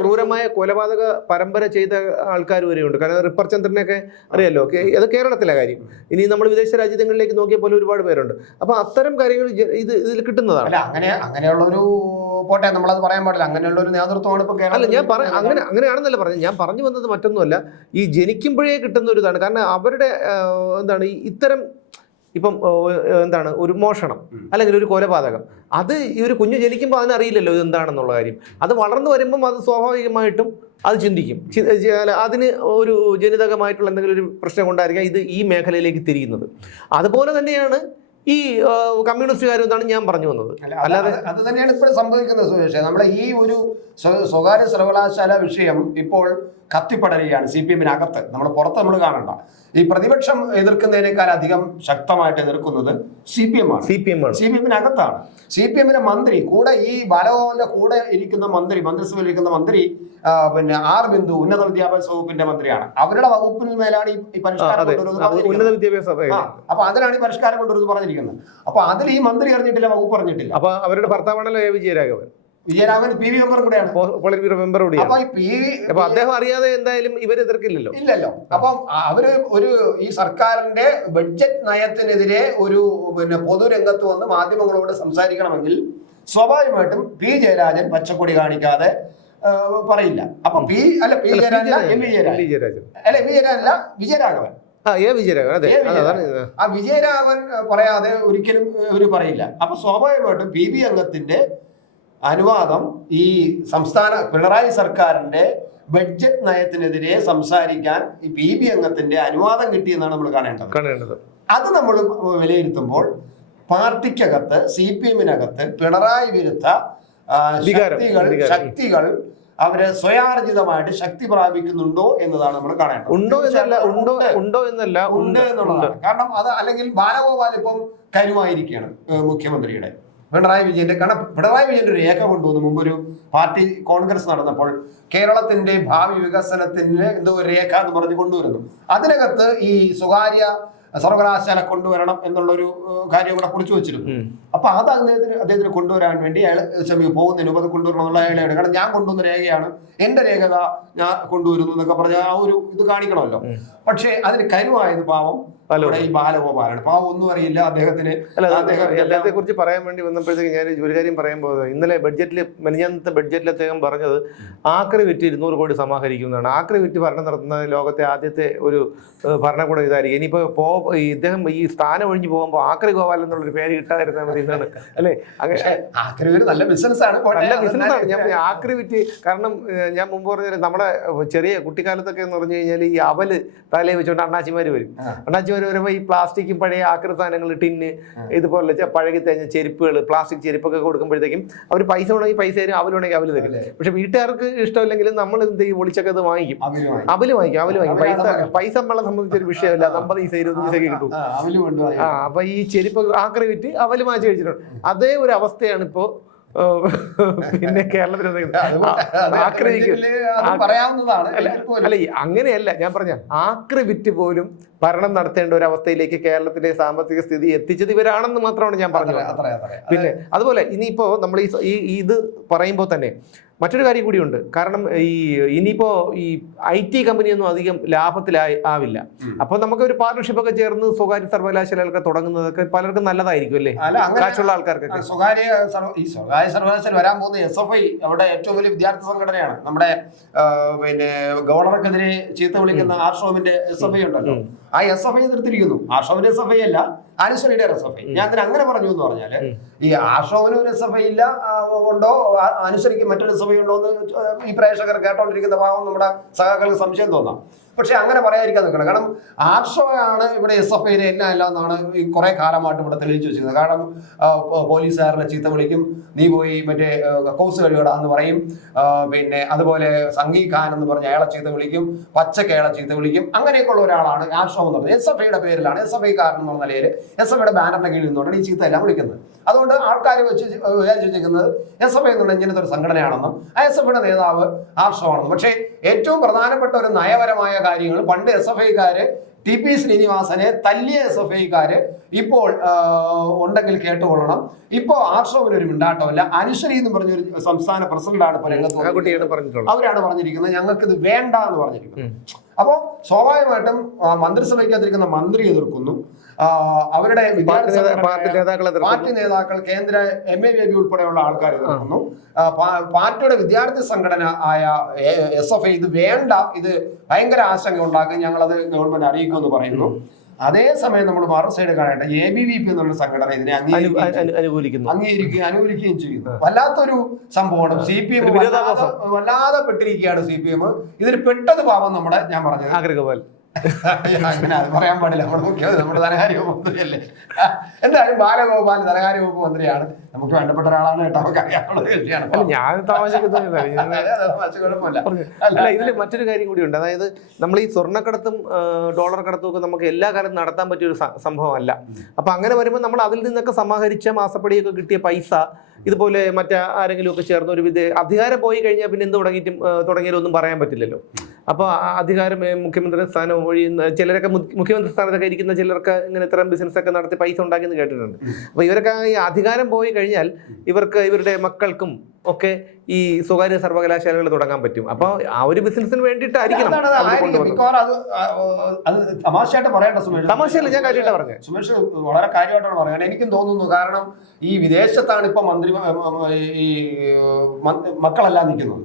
ക്രൂരമായ കൊലപാതക പരമ്പര ചെയ്ത ആൾക്കാർ വരെയുണ്ട്. കാരണം റിപ്പർ ചന്ദ്രനെയൊക്കെ അറിയാലോ, അത് കേരളത്തിലെ കാര്യം. ഇനി നമ്മൾ വിദേശ രാജ്യങ്ങളിലേക്ക് നോക്കിയ പോലെ ഒരുപാട് പേരുണ്ട്. അപ്പൊ അത്തരം കാര്യങ്ങൾ ഇതിൽ കിട്ടുന്നതാണ്. അങ്ങനെയുള്ളൊരു പോട്ടെ, നമ്മളത് പറയാൻ പാടില്ല. അങ്ങനെയുള്ള ഒരു നേതൃത്വമാണ് ഇപ്പൊ കേരളം. അല്ല, ഞാൻ അങ്ങനെയാണെന്നല്ല പറഞ്ഞത്. ഞാൻ പറഞ്ഞു വന്നത് മറ്റൊന്നുമല്ല, ഈ ജനിക്കുമ്പോഴേ കിട്ടുന്ന ഒരു ഇതാണ്. കാരണം അവരുടെ എന്താണ് ഇത്തരം ഇപ്പം എന്താണ് ഒരു മോഷണം അല്ലെങ്കിൽ ഒരു കൊലപാതകം, അത് ഈ ഒരു കുഞ്ഞ് ജനിക്കുമ്പോൾ അതിനറിയില്ലല്ലോ ഇത് എന്താണെന്നുള്ള കാര്യം. അത് വളർന്നു വരുമ്പം അത് സ്വാഭാവികമായിട്ടും അത് ചിന്തിക്കും. അതിന് ഒരു ജനിതകമായിട്ടുള്ള എന്തെങ്കിലും ഒരു പ്രശ്നം കൊണ്ടായിരിക്കാം ഇത് ഈ മേഖലയിലേക്ക് തിരിയുന്നത്. അതുപോലെ തന്നെയാണ് ഈ കമ്മ്യൂണിസ്റ്റുകാരും എന്നാണ് ഞാൻ പറഞ്ഞു വന്നത്. അല്ലാതെ അത് തന്നെയാണ് ഇപ്പോൾ സംഭവിക്കുന്നത് സുരേഷ്. നമ്മളെ ഈ ഒരു സ്വകാര്യ സർവകലാശാല വിഷയം ഇപ്പോൾ കത്തിപ്പടരുകയാണ് CPM-നകത്ത്. നമ്മൾ പുറത്ത് നമ്മൾ കാണണ്ട. ഈ പ്രതിപക്ഷം എതിർക്കുന്നതിനേക്കാൾ അധികം ശക്തമായിട്ട് എതിർക്കുന്നത് CPM ആണ്. CPM-നകത്താണ്. CPM-ന്റെ മന്ത്രി കൂടെ, ഈ ബാലഗോപാലിന്റെ കൂടെ ഇരിക്കുന്ന മന്ത്രിസഭയിൽ ഇരിക്കുന്ന മന്ത്രി പിന്നെ R. ബിന്ദു ഉന്നത വിദ്യാഭ്യാസ വകുപ്പിന്റെ മന്ത്രിയാണ്. അവരുടെ വകുപ്പിന് മേലാണ് ഈ പരിഷ്കാരം കൊണ്ടുവരുന്നത്. അപ്പൊ അതിലാണ് ഈ പരിഷ്കാരം കൊണ്ടുവരുന്നത് പറഞ്ഞിരിക്കുന്നത്. അപ്പൊ അതിൽ ഈ മന്ത്രി അറിഞ്ഞിട്ടില്ല, വകുപ്പ് പറഞ്ഞിട്ടില്ല. അപ്പൊ അവരുടെ ഭർത്താവാണല്ലോ വിജയരാഘവൻ. PV മെമ്പർ കൂടെയാണ്. അപ്പൊ അദ്ദേഹം അറിയാതെ എന്തായാലും ഇവർ എതിർക്കില്ലല്ലോ. ഇല്ലല്ലോ. അപ്പം അവര് ഈ സർക്കാരിന്റെ ബഡ്ജറ്റ് നയത്തിനെതിരെ ഒരു പൊതുരംഗത്ത് വന്ന് മാധ്യമങ്ങളോട് സംസാരിക്കണമെങ്കിൽ സ്വാഭാവികമായിട്ടും P. ജയരാജൻ പച്ചക്കൊടി കാണിക്കാതെ പറയില്ല. അപ്പൊ വിജയരാഘവൻ ആ വിജയരാഘവൻ പറയാതെ ഒരിക്കലും ഇവര് പറയില്ല. അപ്പൊ സ്വാഭാവികമായിട്ടും PB അംഗത്തിന്റെ അനുവാദം ഈ സംസ്ഥാന പിണറായി സർക്കാരിന്റെ ബഡ്ജറ്റ് നയത്തിനെതിരെ സംസാരിക്കാൻ ഈ PB അംഗത്തിന്റെ അനുവാദം കിട്ടിയെന്നാണ് നമ്മൾ കാണേണ്ടത്. അത് നമ്മൾ വിലയിരുത്തുമ്പോൾ പാർട്ടിക്കകത്ത് CPM-നകത്ത് പിണറായി വിരുദ്ധ ശക്തികൾ അവര് സ്വയാർജിതമായിട്ട് ശക്തി പ്രാപിക്കുന്നുണ്ടോ എന്നതാണ് നമ്മൾ കാണേണ്ടത്. ഉണ്ടോ എന്നല്ല, ഉണ്ട് എന്നുള്ളതാണ്. കാരണം അത് അല്ലെങ്കിൽ ബാലഗോപാൽ ഇപ്പം കരുവായിരിക്കുകയാണ് മുഖ്യമന്ത്രിയുടെ പിണറായി വിജയന്റെ. കാരണം പിണറായി വിജയന്റെ ഒരു രേഖ കൊണ്ടുവന്നു. മുമ്പ് ഒരു പാർട്ടി കോൺഗ്രസ് നടന്നപ്പോൾ കേരളത്തിന്റെ ഭാവി വികസനത്തിന് എന്തോ ഒരു രേഖ എന്ന് പറഞ്ഞ് കൊണ്ടുവരുന്നു. അതിനകത്ത് ഈ സ്വകാര്യ സർവകലാശാല കൊണ്ടുവരണം എന്നുള്ളൊരു കാര്യം കൂടെ കുറിച്ച് വെച്ചിരുന്നു. അപ്പൊ അത് അദ്ദേഹത്തിന് കൊണ്ടുവരാൻ വേണ്ടി അയാൾ പോകുന്നതിന് മുമ്പ് അത് കൊണ്ടുവരണം എന്നുള്ള അയാളെയാണ്. കാരണം ഞാൻ കൊണ്ടുവന്ന രേഖയാണ്, എന്റെ രേഖത ഞാൻ കൊണ്ടുവരുന്നു എന്നൊക്കെ പറഞ്ഞ ആ ഒരു ഇത് കാണിക്കണമല്ലോ. പക്ഷെ അതിന് കരുവായത് പാവം ഈ ബാലഗോപാലാണ്. പാവം ഒന്നും അറിയില്ല അദ്ദേഹത്തിന്. അദ്ദേഹത്തെ കുറിച്ച് പറയാൻ വേണ്ടി വന്നപ്പോഴത്തേക്ക് ഞാൻ ഒരു കാര്യം പറയാൻ പോകുന്നത്, ഇന്നലെ മെനിഞ്ഞാന്നത്തെ ബഡ്ജറ്റിൽ അദ്ദേഹം പറഞ്ഞത് ആക്രി വിറ്റ് 200 കോടി സമാഹരിക്കുന്നതാണ്. ആക്രി വിറ്റ് ഭരണം നടത്തുന്ന ലോകത്തെ ആദ്യത്തെ ഒരു ഭരണകൂടം ഇതായിരിക്കും. ഇനിയിപ്പോ ഇദ്ദേഹം ഈ സ്ഥാനം ഒഴിഞ്ഞു പോകുമ്പോൾ ആക്രി ഗോപാൽ എന്നുള്ളൊരു പേര് കിട്ടാതിരുന്നാൽ മതി എന്നാണ് അല്ലേ? നല്ല ബിസിനസ്സാണ്. ഞാൻ ആക്രി വിറ്റ്, കാരണം ഞാൻ മുമ്പ് പറഞ്ഞാൽ നമ്മുടെ ചെറിയ കുട്ടിക്കാലത്തൊക്കെ എന്ന് പറഞ്ഞു കഴിഞ്ഞാൽ ഈ അവല് തലയിൽ വെച്ചുകൊണ്ട് അണ്ണാച്ചിമാർ വരും. അണ്ണാച്ചിമാർ വരുമ്പോൾ ഈ പ്ലാസ്റ്റിക്കും പഴയ ആക്രി സാധനങ്ങൾ, ടിന്ന്, ഇതുപോലെ പഴകി തേഞ്ഞ ചെരുപ്പുകൾ, പ്ലാസ്റ്റിക് ചെരുപ്പൊക്കെ കൊടുക്കുമ്പോഴത്തേക്കും അവർ പൈസ ഉണ്ടെങ്കിൽ പൈസ തരും, അവല് ഉണ്ടെങ്കിൽ അവല് തരും. പക്ഷെ വീട്ടുകാർക്ക് ഇഷ്ടമില്ലെങ്കിലും നമ്മൾ എന്ത് ചെയ്യും, ഒളിച്ചൊക്കെ അത് വാങ്ങിക്കും. അവല് വാങ്ങിക്കും. പൈസ നമ്മളെ സംബന്ധിച്ചൊരു വിഷയമല്ല. 50 പൈസ 20 പൈസയൊക്കെ കിട്ടും. അപ്പൊ ഈ ചെരുപ്പ് ആക്രി വിറ്റ് അവല് വാങ്ങിച്ച് കഴിച്ചിട്ടുണ്ട്. അതേ ഒരു അവസ്ഥയാണ് ഇപ്പോ പിന്നെ കേരളത്തിൽ. അല്ല, അങ്ങനെയല്ല ഞാൻ പറഞ്ഞ, ആക്രി വിറ്റ് പോലും ഭരണം നടത്തേണ്ട ഒരു അവസ്ഥയിലേക്ക് കേരളത്തിന്റെ സാമ്പത്തിക സ്ഥിതി എത്തിച്ചത് ഇവരാണെന്ന് മാത്രമാണ് ഞാൻ പറഞ്ഞത്. പിന്നെ അതുപോലെ ഇനിയിപ്പോ നമ്മൾ ഇത് പറയുമ്പോൾ തന്നെ മറ്റൊരു കാര്യം കൂടിയുണ്ട്. കാരണം ഇനിയിപ്പോ ഈ IT കമ്പനിയൊന്നും അധികം ലാഭത്തിലാവില്ല. അപ്പൊ നമുക്ക് ഒരു പാർട്ണർഷിപ്പ് ഒക്കെ ചേർന്ന് സ്വകാര്യ സർവകലാശാലകളൊക്കെ തുടങ്ങുന്നതൊക്കെ പലർക്കും നല്ലതായിരിക്കും അല്ലേ, കാശുള്ള ആൾക്കാർക്കൊക്കെ. സ്വകാര്യ സർവകലാശാല വരാൻ പോകുന്ന SFI അവിടെ ഏറ്റവും വലിയ വിദ്യാർത്ഥി സംഘടനയാണ്. നമ്മുടെ പിന്നെ ഗവർണർക്കെതിരെ ചീത്ത വിളിക്കുന്ന ആർഷോമിന്റെ SFI ഉണ്ടല്ലോ, ആ SFI എതിർത്തിരിക്കുന്നു. ആർഷോമിന്റെ SFI അല്ല, അനുശ്വരിയുടെ SFI. ഞാൻ അതിന് അങ്ങനെ പറഞ്ഞു എന്ന് പറഞ്ഞാല്, ഈ ആർഷോമിന് ഒരു SFI ഇല്ല ഉണ്ടോ, അനുശ്വരിക്ക് മറ്റൊരു SFI ഉണ്ടോ എന്ന് ഈ പ്രേക്ഷകർ കേട്ടോണ്ടിരിക്കുന്ന ഭാഗം നമ്മുടെ സഹാക്കൾക്ക് സംശയം തോന്നാം. പക്ഷെ അങ്ങനെ പറയാതിരിക്കാൻ നിൽക്കണം. കാരണം ആർഷോയാണ് ഇവിടെ SFIയിലെ എല്ലാം എന്നാണ് ഈ കുറെ കാലമായിട്ട് ഇവിടെ തെളിയിച്ചു വെച്ചിരുന്നത്. കാരണം പോലീസുകാരനെ ചീത്ത വിളിക്കും, നീ പോയി മറ്റേ കക്കൂസ് കഴുകട എന്ന് പറയും, പിന്നെ അതുപോലെ സംഗീ ഖാൻ എന്ന് പറഞ്ഞ അയാളെ ചീത്ത വിളിക്കും, പച്ചക്ക് അയാളെ ചീത്ത വിളിക്കും. അങ്ങനെയൊക്കെ ഉള്ള ഒരാളാണ് ആർഷോ എന്ന് പറയുന്നത്. SFIയുടെ പേരിലാണ്, SFI കാരൻ എന്നുള്ള നിലയിൽ SFIയുടെ ബാനറിന്റെ കീഴിൽ നിന്നുകൊണ്ടാണ് ഈ ചീത്ത എല്ലാം വിളിക്കുന്നത്. അതുകൊണ്ട് ആൾക്കാർ വിചാരിച്ചു വെച്ചിരിക്കുന്നത് SFI എന്നുള്ള ഇങ്ങനത്തെ ഒരു സംഘടനയാണെന്നും ആ SFIയുടെ നേതാവ് ആർഷോ ആണെന്നും. പക്ഷേ ഏറ്റവും പ്രധാനപ്പെട്ട ഒരു നയപരമായ കാര്യങ്ങൾ, പണ്ട് SFIക്കാര് TP ശ്രീനിവാസനെ തല്ലിയ SFIക്കാര് ഇപ്പോൾ ഉണ്ടെങ്കിൽ കേട്ടുകൊള്ളണം. ഇപ്പോ ആർഷോവിനൊരു മിണ്ടാട്ടമല്ല. അനുശ്രീ എന്ന് പറഞ്ഞൊരു സംസ്ഥാന പ്രസിഡന്റാണ് ഇപ്പോൾ രംഗത്ത് അവരാണ് പറഞ്ഞിരിക്കുന്നത് ഞങ്ങൾക്ക് ഇത് വേണ്ട എന്ന് പറഞ്ഞിരിക്കുന്നത്. അപ്പോൾ സ്വാഭാവികമായിട്ടും മന്ത്രിസഭയ്ക്കകത്തിരിക്കുന്ന മന്ത്രി എതിർക്കുന്നു, അവരുടെ പാർട്ടി നേതാക്കൾ, കേന്ദ്ര MAVB ഉൾപ്പെടെയുള്ള ആൾക്കാർ എതിർക്കുന്നു, പാർട്ടിയുടെ വിദ്യാർത്ഥി സംഘടന ആയ SFI ഇത് വേണ്ട, ഇത് ഭയങ്കര ആശങ്ക ഉണ്ടാക്കും, ഞങ്ങളത് ഗവൺമെന്റ് അറിയിക്കുമെന്ന് പറയുന്നു. അതേസമയം നമ്മൾ മറു സൈഡ് കാണേണ്ട ABVP എന്നുള്ള സംഘടന ഇതിനെ അനുകൂലിക്കുകയും ചെയ്യുന്നു. വല്ലാത്തൊരു സംഭവമാണ്. CPM വല്ലാതെ പെട്ടിരിക്കുകയാണ്. CPM ഇതിൽ പെട്ടത് പാവം നമ്മുടെ ഞാൻ പറഞ്ഞത് അങ്ങനെ അത് പറയാൻ പാടില്ല. നമ്മുടെ മുഖ്യമന്ത്രി നമ്മുടെ ധനകാര്യ വകുപ്പ് മന്ത്രിയല്ലേ. എന്തായാലും ബാലഗോപാൽ ധനകാര്യ വകുപ്പ് മന്ത്രിയാണ്, നമുക്ക് വേണ്ടപ്പെട്ട ഒരാളാണ് കേട്ടോ, നമുക്ക് അറിയാവുന്ന വ്യക്തിയാണ്. ഇതിൽ മറ്റൊരു കാര്യം കൂടിയുണ്ട്. അതായത് നമ്മൾ ഈ സ്വർണ്ണക്കടത്തും ഡോളർ കടത്തും ഒക്കെ നമുക്ക് എല്ലാ കാലത്തും നടത്താൻ പറ്റിയ ഒരു സംഭവമല്ല. അപ്പൊ അങ്ങനെ വരുമ്പോൾ നമ്മൾ അതിൽ നിന്നൊക്കെ സമാഹരിച്ച മാസപ്പടിയൊക്കെ കിട്ടിയ പൈസ ഇതുപോലെ മറ്റാരെങ്കിലും ഒക്കെ ചേർന്ന് ഒരു അധികാരം പോയി കഴിഞ്ഞാൽ പിന്നെ എന്ത് തുടങ്ങിയാലൊന്നും പറയാൻ പറ്റില്ലല്ലോ. അപ്പോൾ അധികാരം മുഖ്യമന്ത്രി സ്ഥാനം വഴി ചിലരൊക്കെ മുഖ്യമന്ത്രി സ്ഥാനത്തൊക്കെ ഇരിക്കുന്ന ചിലർക്ക് ഇങ്ങനെ ഇത്തരം ബിസിനസ്സൊക്കെ നടത്തി പൈസ ഉണ്ടാക്കിയെന്ന് കേട്ടിട്ടുണ്ട്. അപ്പോൾ ഇവരൊക്കെ ഈ അധികാരം പോയി കഴിഞ്ഞാൽ ഇവർക്ക് ഇവരുടെ മക്കൾക്കും ഒക്കെ ഈ സ്വകാര്യ സർവകലാശാലകൾ തുടങ്ങാൻ പറ്റും. അപ്പോൾ ആ ഒരു ബിസിനസിന് വേണ്ടിയിട്ടായിരിക്കണം. തമാശയായിട്ട് പറയണ്ട സുമേഷ്, തമാശയല്ല, ഞാൻ കാര്യമായിട്ട് പറഞ്ഞത്. സുമേഷ് വളരെ കാര്യമായിട്ടാണ് പറയുന്നത്. എനിക്കും തോന്നുന്നു, കാരണം ഈ വിദേശത്താണ് ഇപ്പൊ ഈ മക്കളെല്ലാം നിൽക്കുന്നത്.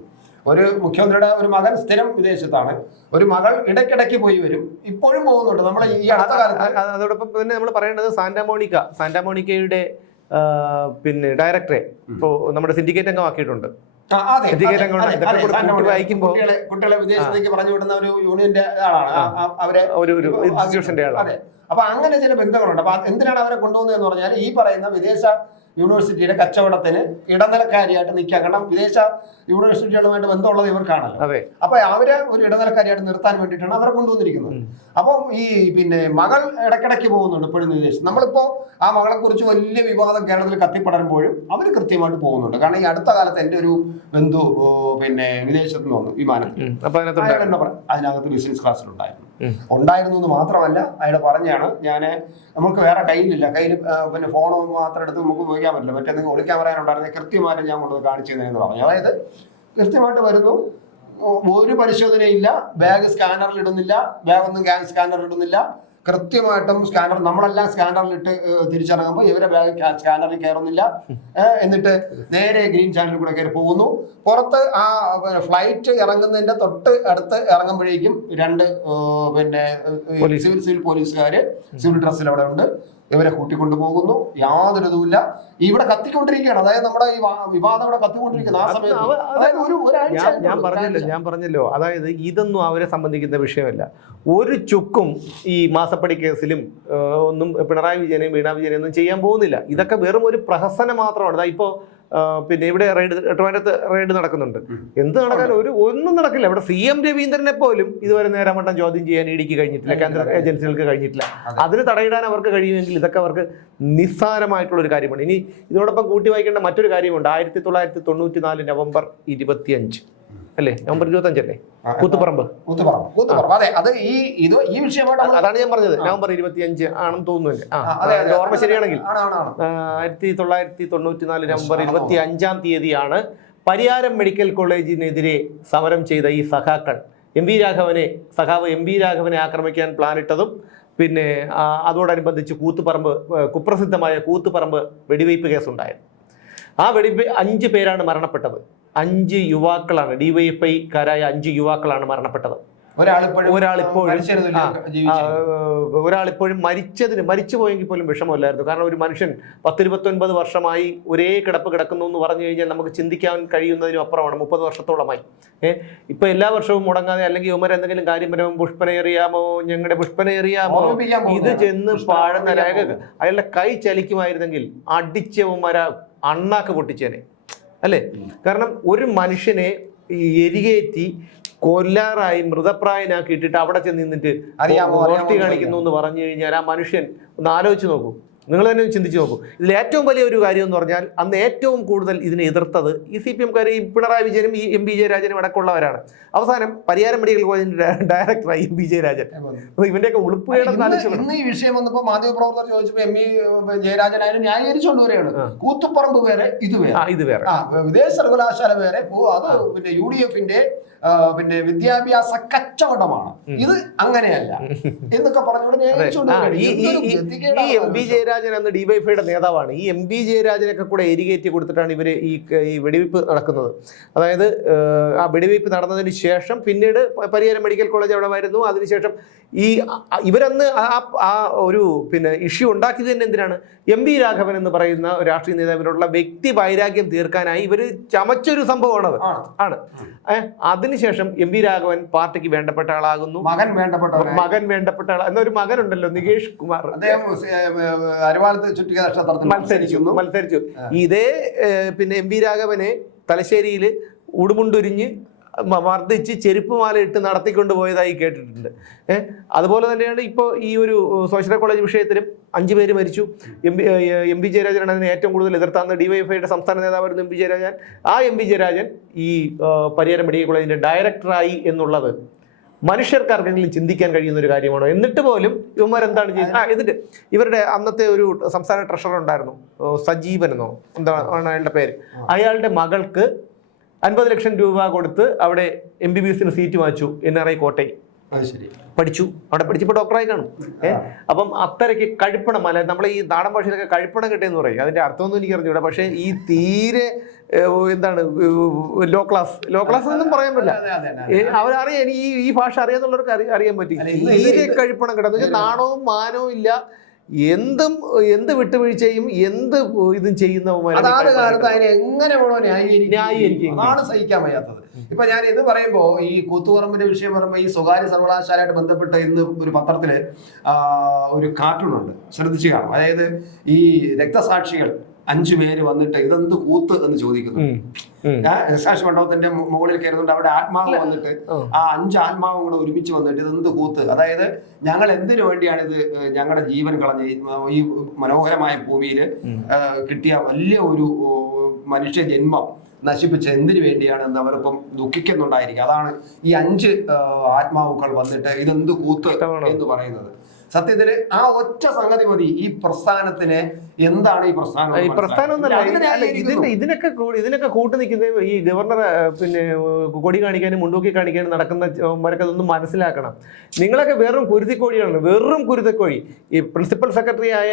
ഒരു മുഖ്യമന്ത്രിയുടെ ഒരു മകൻ സ്ഥിരം വിദേശത്താണ്, ഒരു മകൾ ഇടയ്ക്കിടയ്ക്ക് പോയി വരും, ഇപ്പോഴും പോകുന്നുണ്ട്. നമ്മൾ ഈ അടുത്ത കാലത്ത് അതോടൊപ്പം തന്നെ നമ്മൾ പറയേണ്ടത് സാന്റാമോണിക്കയുടെ പിന്നെ ഡയറക്ടറെ ഇപ്പോൾ നമ്മുടെ സിൻഡിക്കേറ്റ് അംഗമാക്കിയിട്ടുണ്ട്. കുട്ടികളെ വിദേശത്തേക്ക് പറഞ്ഞു വിടുന്ന ഒരു യൂണിയന്റെ ആളാണ് അവരെ, ഒരു ഇൻസ്റ്റിറ്റ്യൂഷന്റെ ആളാണ്. അപ്പൊ അങ്ങനെ ചില ബന്ധങ്ങളുണ്ട്. അപ്പൊ എന്തിനാണ് അവരെ കൊണ്ടുപോകുന്നത് എന്ന് പറഞ്ഞാൽ ഈ പറയുന്ന വിദേശ യൂണിവേഴ്സിറ്റിയുടെ കച്ചവടത്തിന് ഇടനിലക്കാരിയായിട്ട് നിൽക്കുക. കാരണം വിദേശ യൂണിവേഴ്സിറ്റികളുമായിട്ട് ബന്ധമുള്ളത് ഇവർക്കാണല്ലോ. അപ്പൊ അവരെ ഒരു ഇടനിലക്കാരിയായിട്ട് നിർത്താൻ വേണ്ടിയിട്ടാണ് അവരെ കൊണ്ടുവന്നിരിക്കുന്നത്. അപ്പം ഈ പിന്നെ മകൾ ഇടയ്ക്കിടയ്ക്ക് പോകുന്നുണ്ട് ഇപ്പോഴും വിദേശത്ത്. നമ്മളിപ്പോ ആ മകളെ കുറിച്ച് വലിയ വിവാദം കേരളത്തിൽ കത്തിപ്പടരുമ്പോഴും അവർ കൃത്യമായിട്ട് പോകുന്നുണ്ട്. കാരണം ഈ അടുത്ത കാലത്ത് എൻ്റെ ഒരു ബന്ധു പിന്നെ വിദേശത്ത് നിന്ന് വന്നു വിമാനത്തിൽ. അതിനകത്ത് ബിസിനസ് ക്ലാസ്സിലുണ്ടായിരുന്നു എന്ന് മാത്രമല്ല അയാൾ പറഞ്ഞാണ്, നമുക്ക് വേറെ കയ്യിലില്ല, കയ്യിൽ പിന്നെ ഫോണോ മാത്രം എടുത്ത് നമുക്ക് ഉപയോഗിക്കാൻ പറ്റില്ല, മറ്റേ നിങ്ങൾ ഒളിക്കാൻ പറയാനുണ്ടായിരുന്നത് കൃത്യമായിട്ട് ഞാൻ കൊണ്ടുവന്ന് കാണിച്ചു തന്നതെന്ന് പറഞ്ഞു. അതായത് കൃത്യമായിട്ട് വരുന്നു, ഒരു പരിശോധനയില്ല, ബാഗ് സ്കാനറിൽ ഇടുന്നില്ല, ബാഗൊന്നും സ്കാനറിൽ ഇടുന്നില്ല, കൃത്യമായിട്ടും സ്കാനർ നമ്മളെല്ലാം സ്കാനറിലിട്ട് തിരിച്ചിറങ്ങുമ്പോൾ ഇവരെ ബാഗ് സ്കാനറിൽ കയറുന്നില്ല. എന്നിട്ട് നേരെ ഗ്രീൻ ചാനലിൽ കൂടെ കയറി പോകുന്നു. പുറത്ത് ആ ഫ്ലൈറ്റ് ഇറങ്ങുന്നതിന്റെ തൊട്ട് അടുത്ത് ഇറങ്ങുമ്പോഴേക്കും രണ്ട് പിന്നെ സിവിൽ പോലീസുകാര് സിവിൽ ഡ്രസ്സിൽ അവിടെ ഉണ്ട്, ഇവരെ കൂട്ടിക്കൊണ്ടു പോകുന്നു. യാതൊരു ഇതുമില്ല. ഇവിടെ കത്തിക്കൊണ്ടിരിക്കുകയാണ്. അതായത് നമ്മുടെ ഈ വിവാദം ഇവിടെ കത്തിക്കൊണ്ടിരിക്കുന്ന ആ സമയത്ത്, അതായത് ഞാൻ പറഞ്ഞല്ലോ, അതായത് ഇതൊന്നും അവരെ സംബന്ധിക്കുന്ന വിഷയമല്ല. ഒരു ചുക്കും ഈ മാസപ്പടി കേസിലും ഒന്നും പിണറായി വിജയനെയും വീണ വിജയനെയും ഒന്നും ചെയ്യാൻ പോകുന്നില്ല. ഇതൊക്കെ വെറും ഒരു പ്രഹസനം മാത്രമാണ്. അതാ ഇപ്പോൾ പിന്നെ ഇവിടെ ട്രിവാൻഡ്രത്ത് റെയ്ഡ് നടക്കുന്നുണ്ട്. എന്ത് നടക്കാൻ ഒന്നും നടക്കില്ല. ഇവിടെ CM രവീന്ദ്രനെ പോലും ഇതുവരെ നേരമട്ടം ചോദ്യം ചെയ്യാൻ ഇടിക്ക് കഴിഞ്ഞിട്ടില്ല, കേന്ദ്ര ഏജൻസികൾക്ക് കഴിഞ്ഞിട്ടില്ല. അതിന് തടയിടാൻ അവർക്ക് കഴിയുമെങ്കിൽ ഇതൊക്കെ അവർക്ക് നിസ്സാരമായിട്ടുള്ള ഒരു കാര്യമാണ്. ഇനി ഇതിനോടൊപ്പം കൂട്ടി വായിക്കേണ്ട മറ്റൊരു കാര്യമുണ്ട്. 1994 നവംബർ 25 അല്ലേ, നവംബർ 25 അല്ലേ, കൂത്തുപറമ്പ്. അതാണ് ഞാൻ പറഞ്ഞത്, നവംബർ 25 ആണെന്ന് തോന്നുന്നു. ഓർമ്മ ശരിയാണെങ്കിൽ 1994 നവംബർ 25-ാം തീയതിയാണ് പരിയാരം മെഡിക്കൽ കോളേജിനെതിരെ സമരം ചെയ്ത ഈ സഖാക്കൾ സഖാവ് എം വി രാഘവനെ ആക്രമിക്കാൻ പ്ലാനിട്ടതും പിന്നെ അതോടനുബന്ധിച്ച് കുപ്രസിദ്ധമായ കൂത്തുപറമ്പ് വെടിവയ്പ് കേസുണ്ടായിരുന്നു. ആ വെടിവയ്പ് 5 പേരാണ് മരണപ്പെട്ടത്. 5 യുവാക്കളാണ്, DYFI-കാരായ 5 യുവാക്കളാണ് മരണപ്പെട്ടത്. ഒരാളിപ്പോഴും മരിച്ചു പോയെങ്കിൽ പോലും വിഷമമില്ലായിരുന്നു. കാരണം ഒരു മനുഷ്യൻ 10-29 വർഷമായി ഒരേ കിടപ്പ് കിടക്കുന്നു എന്ന് പറഞ്ഞു കഴിഞ്ഞാൽ നമുക്ക് ചിന്തിക്കാൻ കഴിയുന്നതിനും അപ്പുറമാണ്. 30 വർഷത്തോളമായി. ഇപ്പൊ എല്ലാ വർഷവും മുടങ്ങാതെ അല്ലെങ്കിൽ ഇവന്മാർ എന്തെങ്കിലും കാര്യം വരുമ്പോൾ പുഷ്പനേറിയാമോ, ഞങ്ങളുടെ പുഷ്പനേറിയാമോ, ഇത് ചെന്ന് പാഴുന്ന രേഖ അയാളുടെ കൈ ചലിക്കുമായിരുന്നെങ്കിൽ അടിച്ചവന്മാര അണ്ണാക്ക് പൊട്ടിച്ചേനെ അല്ലേ? കാരണം ഒരു മനുഷ്യനെ എരികേറ്റി കൊല്ലാറായി മൃതപ്രായനാക്കി ഇട്ടിട്ട് അവിടെ ചെന്ന് നിന്നിട്ട് ഗോഷ്ടി കാണിക്കുന്നു എന്ന് പറഞ്ഞു കഴിഞ്ഞാൽ ആ മനുഷ്യൻ ഒന്ന് ആലോചിച്ച് നോക്കൂ. നിങ്ങൾ തന്നെ ചിന്തിച്ച് നോക്കൂ. ഇതിൽ ഏറ്റവും വലിയ ഒരു കാര്യം എന്ന് പറഞ്ഞാൽ അന്ന് ഏറ്റവും കൂടുതൽ ഇതിനെ എതിർത്തത് ഈ CPM-കാർ, ഈ പിണറായി വിജയനും ഈ MB ജയരാജനും അടക്കമുള്ളവരാണ്. അവസാനം പരിയാരം മെഡിക്കൽ കോളേജിന്റെ ഡയറക്ടറായി MB ജയരാജൻ. ഇവന്റെയൊക്കെ ഇന്ന് ഈ വിഷയം വന്നപ്പോൾ മാധ്യമപ്രവർത്തകർ ചോദിച്ചപ്പോൾ MB ജയരാജൻ അതിനെ ന്യായീകരിച്ചുകൊണ്ട് വരെയാണ്. കൂത്തുപറമ്പ് വേറെ, ഇത് വേറെ, വിദേശ സർവകലാശാല വേറെ, അത് പിന്നെ UDF-ന്റെ പിന്നെ വിദ്യാഭ്യാസ കച്ചവടമാണ്, ഇത് അങ്ങനെയല്ല എന്നൊക്കെ പറഞ്ഞുകൊണ്ട് ഈ MB ജയരാജൻ അന്ന് ഡിവൈഎഫ്ഐയുടെ നേതാവാണ്. ഈ MB ജയരാജനൊക്കെ കൂടെ എരികേറ്റി കൊടുത്തിട്ടാണ് ഇവര് ഈ വെടിവെയ്പ്പ് നടക്കുന്നത്. അതായത് ആ വെടിവെയ്പ്പ് നടന്നതിന് ശേഷം പിന്നീട് പരിയാരം മെഡിക്കൽ കോളേജ് അവിടെ വരുന്നു. അതിനുശേഷം ഇവരന്ന് ആ ഒരു പിന്നെ ഇഷ്യൂ ഉണ്ടാക്കിയത് തന്നെ എന്തിനാണ്? MB രാഘവൻ എന്ന് പറയുന്ന രാഷ്ട്രീയ നേതാവിനോടുള്ള വ്യക്തി വൈരാഗ്യം തീർക്കാനായി ഇവര് ചമച്ചൊരു സംഭവമാണത് ആണ്. അതിനുശേഷം MB രാഘവൻ പാർട്ടിക്ക് വേണ്ടപ്പെട്ട ആളാകുന്നു. മകൻ വേണ്ടപ്പെട്ട ആൾ എന്നൊരു മകനുണ്ടല്ലോ, നികേഷ് കുമാർ, മത്സരിച്ചു. ഇതേ പിന്നെ MB രാഘവനെ തലശ്ശേരിയിൽ ഉടുമുണ്ടുരിഞ്ഞ് മർദ്ദിച്ച് ചെരുപ്പുമാല ഇട്ട് നടത്തിക്കൊണ്ട് പോയതായി കേട്ടിട്ടുണ്ട്. അതുപോലെ തന്നെയാണ് ഇപ്പോൾ ഈ ഒരു സോഷ്യൽ കോളേജ് വിഷയത്തിലും 5 പേര് മരിച്ചു. MB ജയരാജനാണ് അതിനെ ഏറ്റവും കൂടുതൽ എതിർത്താന്ന്. ഡിവൈഎഫ്ഐയുടെ സംസ്ഥാന നേതാവായിരുന്നു MB ജയരാജൻ. ആ MB ജയരാജൻ ഈ പരിയാരം മെഡിക്കൽ കോളേജിന്റെ ഡയറക്ടറായി എന്നുള്ളത് മനുഷ്യർക്കാർക്കെങ്കിലും ചിന്തിക്കാൻ കഴിയുന്ന ഒരു കാര്യമാണോ? എന്നിട്ട് പോലും ഇവന്മാരെന്താണ് ചെയ്യുന്നത്? എന്നിട്ട് ഇവരുടെ അന്നത്തെ ഒരു സംസ്ഥാന ട്രഷറർ ഉണ്ടായിരുന്നു, സജീവൻ എന്നോ എന്താണ് അയാളുടെ പേര്. അയാളുടെ മകൾക്ക് 50 ലക്ഷം രൂപ കൊടുത്ത് അവിടെ MBBS-ന് സീറ്റ് വാങ്ങിച്ചു. NRI കോട്ടയം പഠിച്ചു. അവിടെ പഠിച്ചപ്പോൾ ഡോക്ടറായി കാണും. അപ്പം അത്രയ്ക്ക് കഴിപ്പണം, അല്ലെ നമ്മൾ ഈ നാടൻ ഭാഷയിലൊക്കെ കഴിപ്പണം കിട്ടിയെന്ന് പറയും. അതിന്റെ അർത്ഥമൊന്നും എനിക്ക് അറിഞ്ഞൂടാ. പക്ഷേ ഈ തീരെ എന്താണ് ലോ ക്ലാസ് ഒന്നും പറയാൻ പറ്റില്ല. അവരറിയാം, എനിക്ക് ഈ ഭാഷ അറിയാന്നുള്ളവർക്ക് അറിയാൻ പറ്റി. തീരെ കഴിപ്പണം കിട്ടുന്ന വെച്ചാൽ നാണവും മാനവും ഇല്ല. എന്ത് വിട്ടുവീഴ്ചയും എന്ത് ഇതും ചെയ്യുന്നവന്മാരെ എങ്ങനെ ന്യായീകരിക്കും, സഹിക്കാൻ വയ്യാത്തത്. ഇപ്പൊ ഞാൻ ഇത് പറയുമ്പോ ഈ കൂത്തുപറമ്പിന്റെ വിഷയം പറയുമ്പോ ഈ സ്വകാര്യ സർവകലാശാലയായിട്ട് ബന്ധപ്പെട്ട് ഇന്ന് ഒരു പത്രത്തില് ഒരു കാർട്ടൂൺ ഉണ്ട്, ശ്രദ്ധിച്ചു കാണും. അതായത് ഈ രക്തസാക്ഷികൾ 5 പേര് വന്നിട്ട് ഇതെന്ത് കൂത്ത് എന്ന് ചോദിക്കുന്നു. രക്തസാക്ഷി മണ്ഡപത്തിന്റെ മുകളിൽ കയറുന്നുണ്ട്. അവിടെ ആത്മാവ് വന്നിട്ട് ആ 5 ആത്മാവും കൂടെ ഒരുമിച്ച് വന്നിട്ട് ഇതെന്ത് കൂത്ത്, അതായത് ഞങ്ങൾ എന്തിനു വേണ്ടിയാണ് ഇത് ഞങ്ങളുടെ ജീവൻ കളഞ്ഞ ഈ മനോഹരമായ ഭൂമിയിൽ കിട്ടിയ വലിയ ഒരു മനുഷ്യ ജന്മം നശിപ്പിച്ച എന്തിനു വേണ്ടിയാണെന്ന് അവരിപ്പം ദുഃഖിക്കുന്നുണ്ടായിരിക്കും. അതാണ് ഈ 5 ആത്മാവുകൾ വന്നിട്ട് ഇതെന്ത് കൂത്ത് എന്ന് പറയുന്നത്. സത്യത്തില് ആ ഒറ്റ സംഗതി മതി ഈ പ്രസ്ഥാനത്തിന്. എന്താണ് ഈ പ്രസ്ഥാനം? ഈ പ്രസ്ഥാനം ഇതിനൊക്കെ കൂട്ടു നിൽക്കുന്നത് ഈ ഗവർണർ പിന്നെ കൊടി കാണിക്കാനും മുണ്ടൂക്കി കാണിക്കാനും നടക്കുന്നവരൊക്കെ അതൊന്നും മനസ്സിലാക്കണം. നിങ്ങളൊക്കെ വെറും കുരുതിക്കോഴിയാണ്, വെറും കുരുതിക്കോഴി. ഈ പ്രിൻസിപ്പൽ സെക്രട്ടറി ആയ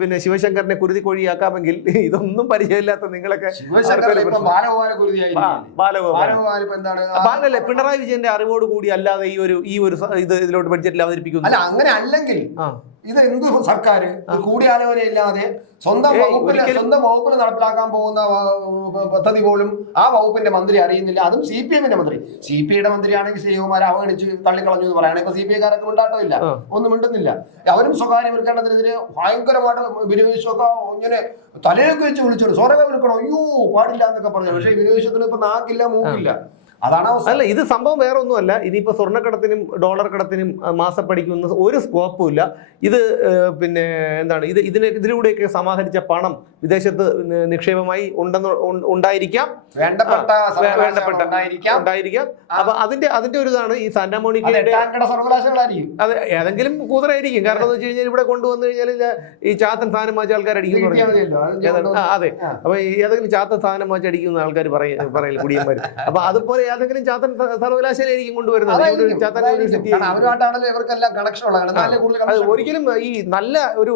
പിന്നെ ശിവശങ്കറിനെ കുരുതിക്കോഴിയാക്കാമെങ്കിൽ ഇതൊന്നും പരിചയമില്ലാത്ത നിങ്ങളൊക്കെ ബാലല്ലേ പിണറായി വിജയന്റെ അറിവോട് കൂടി അല്ലാതെ ഈ ഒരു ഇതിലോട്ട് ബഡ്ജറ്റിൽ അവതരിപ്പിക്കുന്നു. അല്ല, അങ്ങനെ അല്ലെങ്കിൽ ഇത് എന്ത് സർക്കാർ കൂടിയാലോചനയില്ലാതെ സ്വന്തം വകുപ്പിൽ നടപ്പിലാക്കാൻ പോകുന്ന പദ്ധതി പോലും ആ വകുപ്പിന്റെ മന്ത്രി അറിയുന്നില്ല. അതും CPM-ന്റെ മന്ത്രി. CPI-യുടെ മന്ത്രിയാണെങ്കിൽ ശ്രീകുമാരെ അവഗണിച്ച് തള്ളിക്കളഞ്ഞു എന്ന് പറയുകയാണ്. ഇപ്പൊ CPI-കാരൊക്കെ ഉണ്ടാട്ടോ ഇല്ല, ഒന്നും മിണ്ടുന്നില്ല. അവരും സ്വകാര്യവൽക്കരണത്തിനെതിരെ ഭയങ്കരമായിട്ട് വിനിയോഗമൊക്കെ ഇങ്ങനെ തലയൊക്കെ വെച്ച് വിളിച്ചോളൂ, സ്വരമൊക്കെ വിളിക്കണം, അയ്യോ പാടില്ല എന്നൊക്കെ പറഞ്ഞു. പക്ഷേ വിനിയോഗത്തിന് ഇപ്പൊ നാക്കില്ല മൂക്കില്ല. അല്ല, ഇത് സംഭവം വേറെ ഒന്നുമല്ല. ഇനിയിപ്പോൾ സ്വർണ്ണക്കടത്തിനും ഡോളർ കടത്തിനും മാസപ്പടിക്കുന്ന ഒരു സ്കോപ്പും ഇല്ല. ഇത് പിന്നെ എന്താണ് ഇതിലൂടെയൊക്കെ സമാഹരിച്ച പണം വിദേശത്ത് നിക്ഷേപമായി ഉണ്ടായിരിക്കാം. അപ്പൊ അതിന്റെ ഒരു ഇതാണ് ഈ സാന്റാമോണിക്കയുടെ. അത് ഏതെങ്കിലും കൂതറായിരിക്കും. കാരണം എന്ന് വെച്ച് കഴിഞ്ഞാൽ ഇവിടെ കൊണ്ടുവന്നു കഴിഞ്ഞാൽ ഈ ചാത്തൻ സാധനം വാങ്ങിച്ച ആൾക്കാർ അടിക്കും പറഞ്ഞു. അതെ, അപ്പൊ ഏതെങ്കിലും ചാത്തൻ സാധനം വാങ്ങിച്ച് അടിക്കുന്ന ആൾക്കാർ പറയൽ കുടിയന്മാർ. അപ്പൊ അതുപോലെ ഏതെങ്കിലും ചാത്തൻ സർവകലാശാലയായിരിക്കും കൊണ്ടുവരുന്നത്. ചാത്തൻ യൂണിവേഴ്സിറ്റി അവരുമായിട്ടാണല്ലോ ഇവർക്കെല്ലാം കണക്ഷൻ ഉള്ളത്. ഒരിക്കലും ഈ നല്ല ഒരു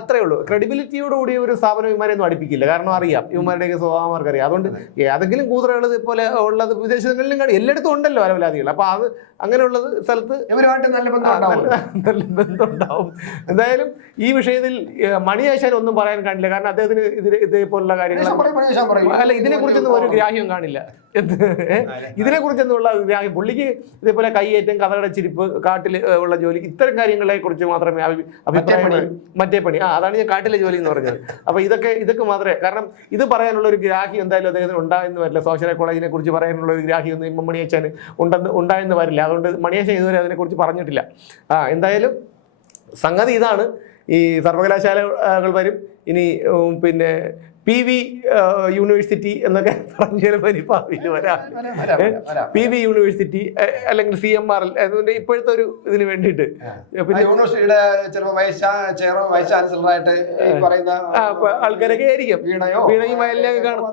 അത്രേ ഉള്ളൂ. ക്രെഡിബിലിറ്റിയോടുകൂടി ഒരു സ്ഥാപനം ഇവന്മാരെയൊന്നും അടുപ്പിക്കില്ല. കാരണം അറിയാം ഇവന്മാരുടെയൊക്കെ സ്വഭാവമാർക്ക് അറിയാം. അതുകൊണ്ട് ഏതെങ്കിലും കൂതറകൾ പോലെ ഉള്ളത് വിദേശങ്ങളിലും കാണും, എല്ലായിടത്തും ഉണ്ടല്ലോ അലവലാദികൾ. അപ്പൊ അത് അങ്ങനെയുള്ളത് സ്ഥലത്ത് ഇവരുമായിട്ട് നല്ല ബന്ധം ഉണ്ടാവും. എന്തായാലും ഈ വിഷയത്തിൽ മണിയാശാൻ ഒന്നും പറയാൻ കാണില്ല. കാരണം അദ്ദേഹത്തിന് ഇതേപോലുള്ള കാര്യങ്ങൾ അല്ല, ഇതിനെ കുറിച്ചൊന്നും ഒരു ഗ്രാഹ്യം കാണില്ല. ഇതിനെ കുറിച്ചൊന്നുള്ള ഗ്രാഹ്യം പുള്ളിക്ക് ഇതേപോലെ കയ്യേറ്റം, കഥകടച്ചിരിപ്പ്, കാട്ടിൽ ഉള്ള ജോലി, ഇത്തരം കാര്യങ്ങളെ കുറിച്ച് മാത്രമേ അഭിപ്രായം. മറ്റേ പണി, അതാണ് ഞാൻ കാട്ടിലെ ജോലി എന്ന് പറഞ്ഞത്. അപ്പൊ ഇതൊക്കെ മാത്രമേ, കാരണം ഇത് പറയാനുള്ള ഒരു ഗ്രാഹ്യം എന്തായാലും അദ്ദേഹത്തിന് ഉണ്ടായെന്ന് വരില്ല. സ്വാശ്രയ കോളേജിനെ കുറിച്ച് പറയാനുള്ള ഒരു ഗ്രാഹ്യം ഒന്നും ഇപ്പം മണിയാച്ചാൻ ഉണ്ടായെന്ന് വരില്ല. അതുകൊണ്ട് മണിയാച്ചാൻ ഇതുവരെ അതിനെക്കുറിച്ച് പറഞ്ഞിട്ടില്ല. എന്തായാലും സംഗതി ഇതാണ്. ഈ സർവകലാശാലകൾ വരും. ഇനി പിന്നെ PV യൂണിവേഴ്സിറ്റി എന്നൊക്കെ പറഞ്ഞാൽ ഭാവിയിൽ വരാം. PV യൂണിവേഴ്സിറ്റി അല്ലെങ്കിൽ CMRL അതുകൊണ്ട് ഇപ്പോഴത്തെ ഒരു ഇതിന് വേണ്ടിയിട്ട് പിന്നെ യൂണിവേഴ്സിറ്റിയുടെ വൈസ് ചാൻസലറായിട്ട് ആൾക്കാരൊക്കെ ആയിരിക്കും. വീണയും വയലിനെയൊക്കെ കാണും.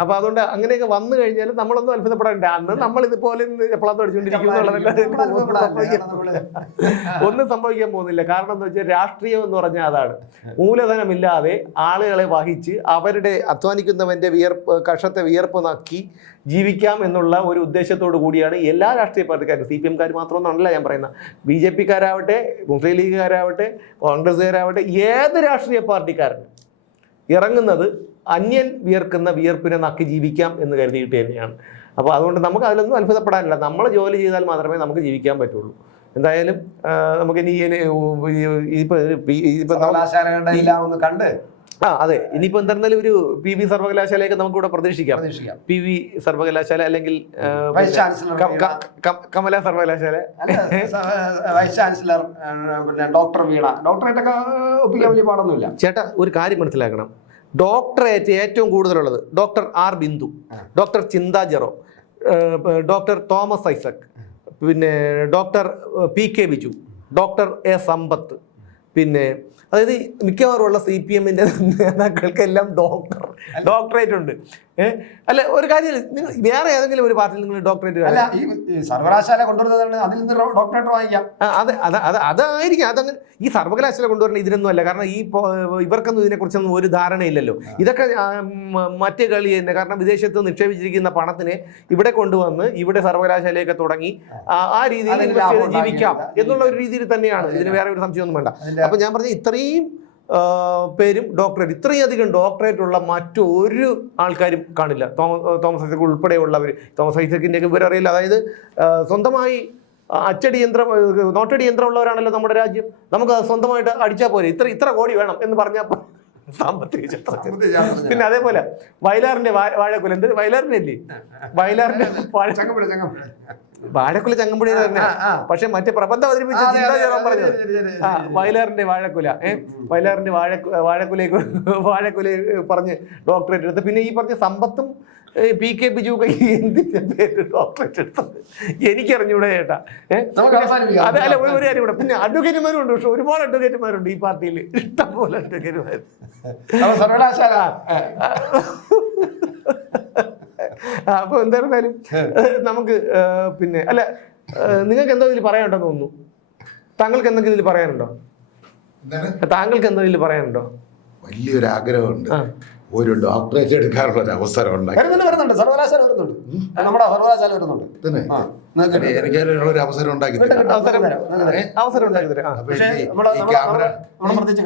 അപ്പൊ അതുകൊണ്ട് അങ്ങനെയൊക്കെ വന്നു കഴിഞ്ഞാൽ നമ്മളൊന്നും അത്ഭുതപ്പെടാനില്ല. അന്ന് നമ്മൾ ഇതുപോലെ എപ്പോഴാണ് അടിച്ചുകൊണ്ടിരിക്കുന്നു ഒന്നും സംഭവിക്കാൻ പോകുന്നില്ല. കാരണം എന്താ വെച്ചാൽ രാഷ്ട്രീയം എന്ന് പറഞ്ഞാൽ അതാണ്. മൂലധനമില്ലാതെ ആളുകളെ വഹിച്ച് അവരുടെ അധ്വാനിക്കുന്നവന്റെ കഷത്തെ വിയർപ്പ് നക്കി ജീവിക്കാം എന്നുള്ള ഒരു ഉദ്ദേശത്തോടു കൂടിയാണ് എല്ലാ രാഷ്ട്രീയ പാർട്ടിക്കാരും, CPM-കാർ മാത്രമൊന്നുമല്ല ഞാൻ പറയുന്നത്, BJP-കാരാവട്ടെ, മുസ്ലിം ലീഗുകാരാവട്ടെ, കോൺഗ്രസ്സുകാരാവട്ടെ, ഏത് രാഷ്ട്രീയ പാർട്ടിക്കാരനും ഇറങ്ങുന്നത് അന്യൻ വിയർക്കുന്ന വിയർപ്പിനെ നക്കി ജീവിക്കാം എന്ന് കരുതിയിട്ട് തന്നെയാണ്. അപ്പോൾ അതുകൊണ്ട് നമുക്ക് അതിലൊന്നും അത്ഭുതപ്പെടാനില്ല. നമ്മൾ ജോലി ചെയ്താൽ മാത്രമേ നമുക്ക് ജീവിക്കാൻ പറ്റുള്ളൂ. എന്തായാലും നമുക്ക് ഇനി കണ്ട് അതെ, ഇനിയിപ്പോ എന്തായാലും ഒരു PV സർവകലാശാലയൊക്കെ നമുക്കിവിടെ പ്രതീക്ഷിക്കാം. PV സർവകലാശാല അല്ലെങ്കിൽ കമല സർവകലാശാല, വൈസ് ചാൻസലർ ഡോക്ടർ വീണ. ഡോക്ടറേറ്റൊക്കെ ഒപ്പിക്കാൻ വലിയ പാടൊന്നുമില്ല. ചേട്ടാ ഒരു കാര്യം മനസ്സിലാക്കണം, ഡോക്ടറേറ്റ് ഏറ്റവും കൂടുതലുള്ളത് ഡോക്ടർ R ബിന്ദു, ഡോക്ടർ ചിന്താ ജെറോ, ഡോക്ടർ തോമസ് ഐസക്, പിന്നെ doctor PK Biju, doctor A സമ്പത്ത്, പിന്നെ അതായത് മിക്കവാറുമുള്ള CPM-ന്റെ നേതാക്കൾക്കെല്ലാം ഡോക്ടറേറ്റ് ഉണ്ട്. അല്ല ഒരു കാര്യം, നിങ്ങൾ വേറെ ഏതെങ്കിലും ഒരു പാർട്ടിയിൽ നിങ്ങൾ ഡോക്ടറേറ്റ് സർവകലാശാല കൊണ്ടുവരുന്നതാണ്, അതിൽ നിന്ന് ഡോക്ടറേറ്റ് വാങ്ങിക്കാം. അതായിരിക്കും. അതങ്ങനെ ഈ സർവകലാശാല കൊണ്ടുവരണം ഇതിനൊന്നും അല്ല. കാരണം ഇവർക്കൊന്നും ഇതിനെക്കുറിച്ചൊന്നും ഒരു ധാരണയില്ലല്ലോ. ഇതൊക്കെ മറ്റേ കളി തന്നെ. കാരണം വിദേശത്ത് നിക്ഷേപിച്ചിരിക്കുന്ന പണത്തിനെ ഇവിടെ കൊണ്ടുവന്ന് ഇവിടെ സർവകലാശാലയൊക്കെ തുടങ്ങി ആ രീതിയിൽ ജീവിക്കാം എന്നുള്ള ഒരു രീതിയിൽ തന്നെയാണ്. ഇതിന് വേറെ ഒരു സംശയമൊന്നും വേണ്ട. അപ്പൊ ഞാൻ പറഞ്ഞ ഇത്രയും പേരും ഡോക്ടറേറ്റ്, ഇത്രയധികം ഡോക്ടറേറ്റ് ഉള്ള മറ്റൊരു ആൾക്കാരും കാണില്ല. തോമസ് ഐസക് ഉൾപ്പെടെയുള്ളവർ. തോമസ് ഐസക്കിൻ്റെ ഒക്കെ ഇവരറിയില്ല. അതായത് സ്വന്തമായി അച്ചടി യന്ത്രം, നോട്ടടി യന്ത്രമുള്ളവരാണല്ലോ നമ്മുടെ രാജ്യം. നമുക്ക് സ്വന്തമായിട്ട് അടിച്ചാൽ പോരെ, ഇത്ര കോടി വേണം എന്ന് പറഞ്ഞാൽ സാമ്പത്തിക ചട്ടത്തിൽ. പിന്നെ അതേപോലെ വയലാറിന്റെ വാഴക്കുല, എന്ത് വയലാറിന്റെ അല്ലേ, വയലാറിന്റെ വാഴക്കുല ചങ്ങമ്പുഴ തന്നെ. പക്ഷെ മറ്റേ പ്രബന്ധം അവതരിപ്പിച്ച ചിന്താ ജെറോ പറഞ്ഞത് വയലാറിന്റെ വാഴക്കുല, വയലാറിന്റെ വാഴക്കുല പറഞ്ഞ് ഡോക്ടറേറ്റ് എടുത്ത്. പിന്നെ ഈ പറഞ്ഞ സമ്പത്തും PK ബിജു എന്തിന്റെ പേര് ഡോക്ടറേറ്റ് എടുത്തത് എനിക്കറിഞ്ഞൂടെ ചേട്ടാ. അതല്ല ഒരു കാര്യം കൂടെ, പിന്നെ അഡ്വക്കേറ്റുമാരും ഉണ്ട്. പക്ഷെ ഒരുപാട് അഡ്വക്കേറ്റുമാരുണ്ട് ഈ പാർട്ടിയിൽ, ഇഷ്ടംപോലെ അഡ്വക്കേറ്റുമാർ. അപ്പൊ എന്തായിരുന്നാലും നമുക്ക് പിന്നെ അല്ല, നിങ്ങൾക്ക് എന്തോ ഇതിൽ പറയാനുണ്ടോ തോന്നുന്നു? താങ്കൾക്ക് എന്തെങ്കിലും ഇതിൽ പറയാനുണ്ടോ? വലിയൊരു ആഗ്രഹമുണ്ട്, ഒരു ഡോക്ടറേറ്റ് എടുക്കാനുള്ള ഒരു അവസരം വരുന്നുണ്ട്. സർവകലാശാല വരുന്നുണ്ട്, നമ്മുടെ സർവകലാശാല വരുന്നുണ്ട്. എനിക്ക് ഒരു അവസരം ഉണ്ടാക്കി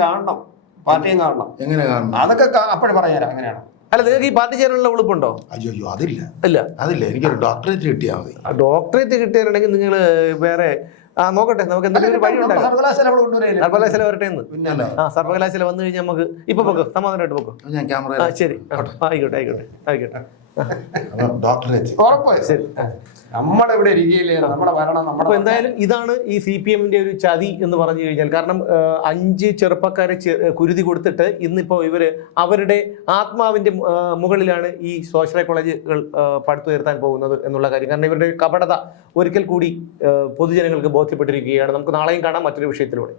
കാണണം, പാർട്ടിയും കാണണം. എങ്ങനെ കാണണം അതൊക്കെ അപ്പോഴും പറഞ്ഞുതരാം. അങ്ങനെയാണ്. അല്ല, നിങ്ങൾക്ക് ഈ പാർട്ടി ചേരാനുള്ള ഉളുപ്പുണ്ടോ? അയ്യോ അതില്ല. എനിക്കൊരു ഡോക്ടറേറ്റ് കിട്ടിയാൽ മതി. ഡോക്ടറേറ്റ് കിട്ടിയാലുണ്ടെങ്കിൽ നിങ്ങൾ വേറെ നോക്കട്ടെ, നമുക്ക് എന്തെങ്കിലും ഒരു വഴി ഉണ്ടാകും. സർവകലാശാല വരട്ടെ എന്ന്. സർവകലാശാല വന്നു കഴിഞ്ഞാൽ നമുക്ക് ഇപ്പൊ പോക്കോ, സമാധാനമായിട്ട് പോക്കോ. ഞാൻ ക്യാമറ ശരി, ആയിക്കോട്ടെ. ശരി, നമ്മുടെ ഇവിടെ നമ്മുടെ ഭരണം. അപ്പൊ എന്തായാലും ഇതാണ് ഈ CPM-ന്റെ ഒരു ചതി എന്ന് പറഞ്ഞു കഴിഞ്ഞാൽ. കാരണം 5 ചെറുപ്പക്കാരെ കുരുതി കൊടുത്തിട്ട് ഇന്നിപ്പോ ഇവര് അവരുടെ ആത്മാവിന്റെ മുകളിലാണ് ഈ സ്വാശ്രയ കോളേജുകൾ പടുത്തുയർത്താൻ പോകുന്നത് എന്നുള്ള കാര്യം. കാരണം ഇവരുടെ കപടത ഒരിക്കൽ കൂടി പൊതുജനങ്ങൾക്ക് ബോധ്യപ്പെട്ടിരിക്കുകയാണ്. നമുക്ക് നാളെയും കാണാം മറ്റൊരു വിഷയത്തിലൂടെ.